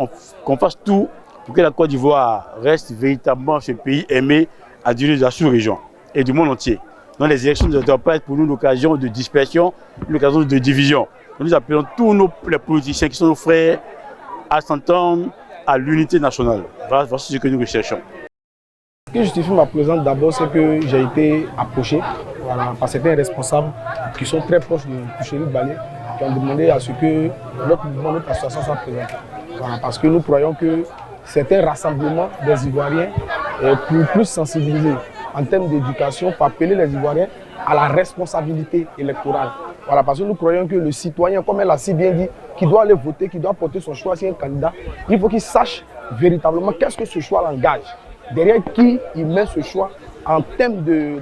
qu'on fasse tout pour que la Côte d'Ivoire reste véritablement ce pays aimé à de la sous-région et du monde entier. Donc les élections ne doivent pas être pour nous l'occasion de dispersion, l'occasion de division. Nous appelons tous les politiciens qui sont nos frères à s'entendre à l'unité nationale. Voici ce que nous recherchons. Ce qui justifie ma présence d'abord, c'est que j'ai été approché par certains responsables qui sont très proches de Pouchéry Balé, qui ont demandé à ce que notre mouvement, notre association soit présente. Parce que nous croyons que c'est un rassemblement des Ivoiriens pour plus sensibiliser en termes d'éducation, pour appeler les Ivoiriens à la responsabilité électorale. Voilà, parce que nous croyons que le citoyen, comme elle a si bien dit, qui doit aller voter, qui doit porter son choix sur un candidat, il faut qu'il sache véritablement qu'est-ce que ce choix l'engage. Derrière qui il met ce choix en termes de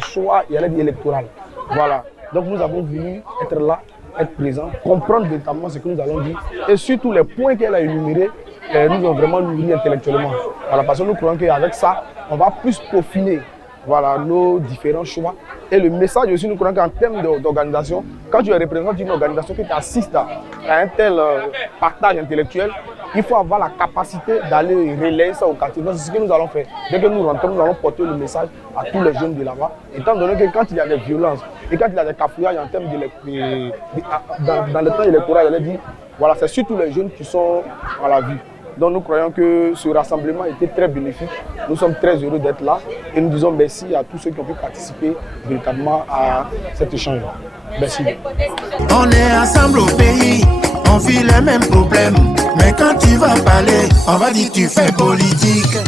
choix électoral. Voilà. Donc nous avons voulu être là, être présents, comprendre véritablement ce que nous allons dire et surtout les points qu'elle a énumérés, nous ont vraiment nourri intellectuellement. Voilà, parce que nous croyons qu'avec ça, on va plus peaufiner nos différents choix. Et le message aussi, nous croyons qu'en termes d'organisation, quand tu es représentant d'une organisation qui t'assiste à un tel partage intellectuel, il faut avoir la capacité d'aller relayer ça au quartier. C'est ce que nous allons faire. Dès que nous rentrons, nous allons porter le message à tous les jeunes de là-bas. Étant donné que quand il y a des violences et quand il y a des cafouillages en termes dans le temps électoral, elle dit, voilà, c'est surtout les jeunes qui sont à la vie. Donc nous croyons que ce rassemblement était très bénéfique. Nous sommes très heureux d'être là et nous disons merci à tous ceux qui ont pu participer véritablement à cet échange. Merci. On est ensemble au pays, on vit les mêmes problèmes. Mais quand tu vas parler, on va dire que tu fais politique.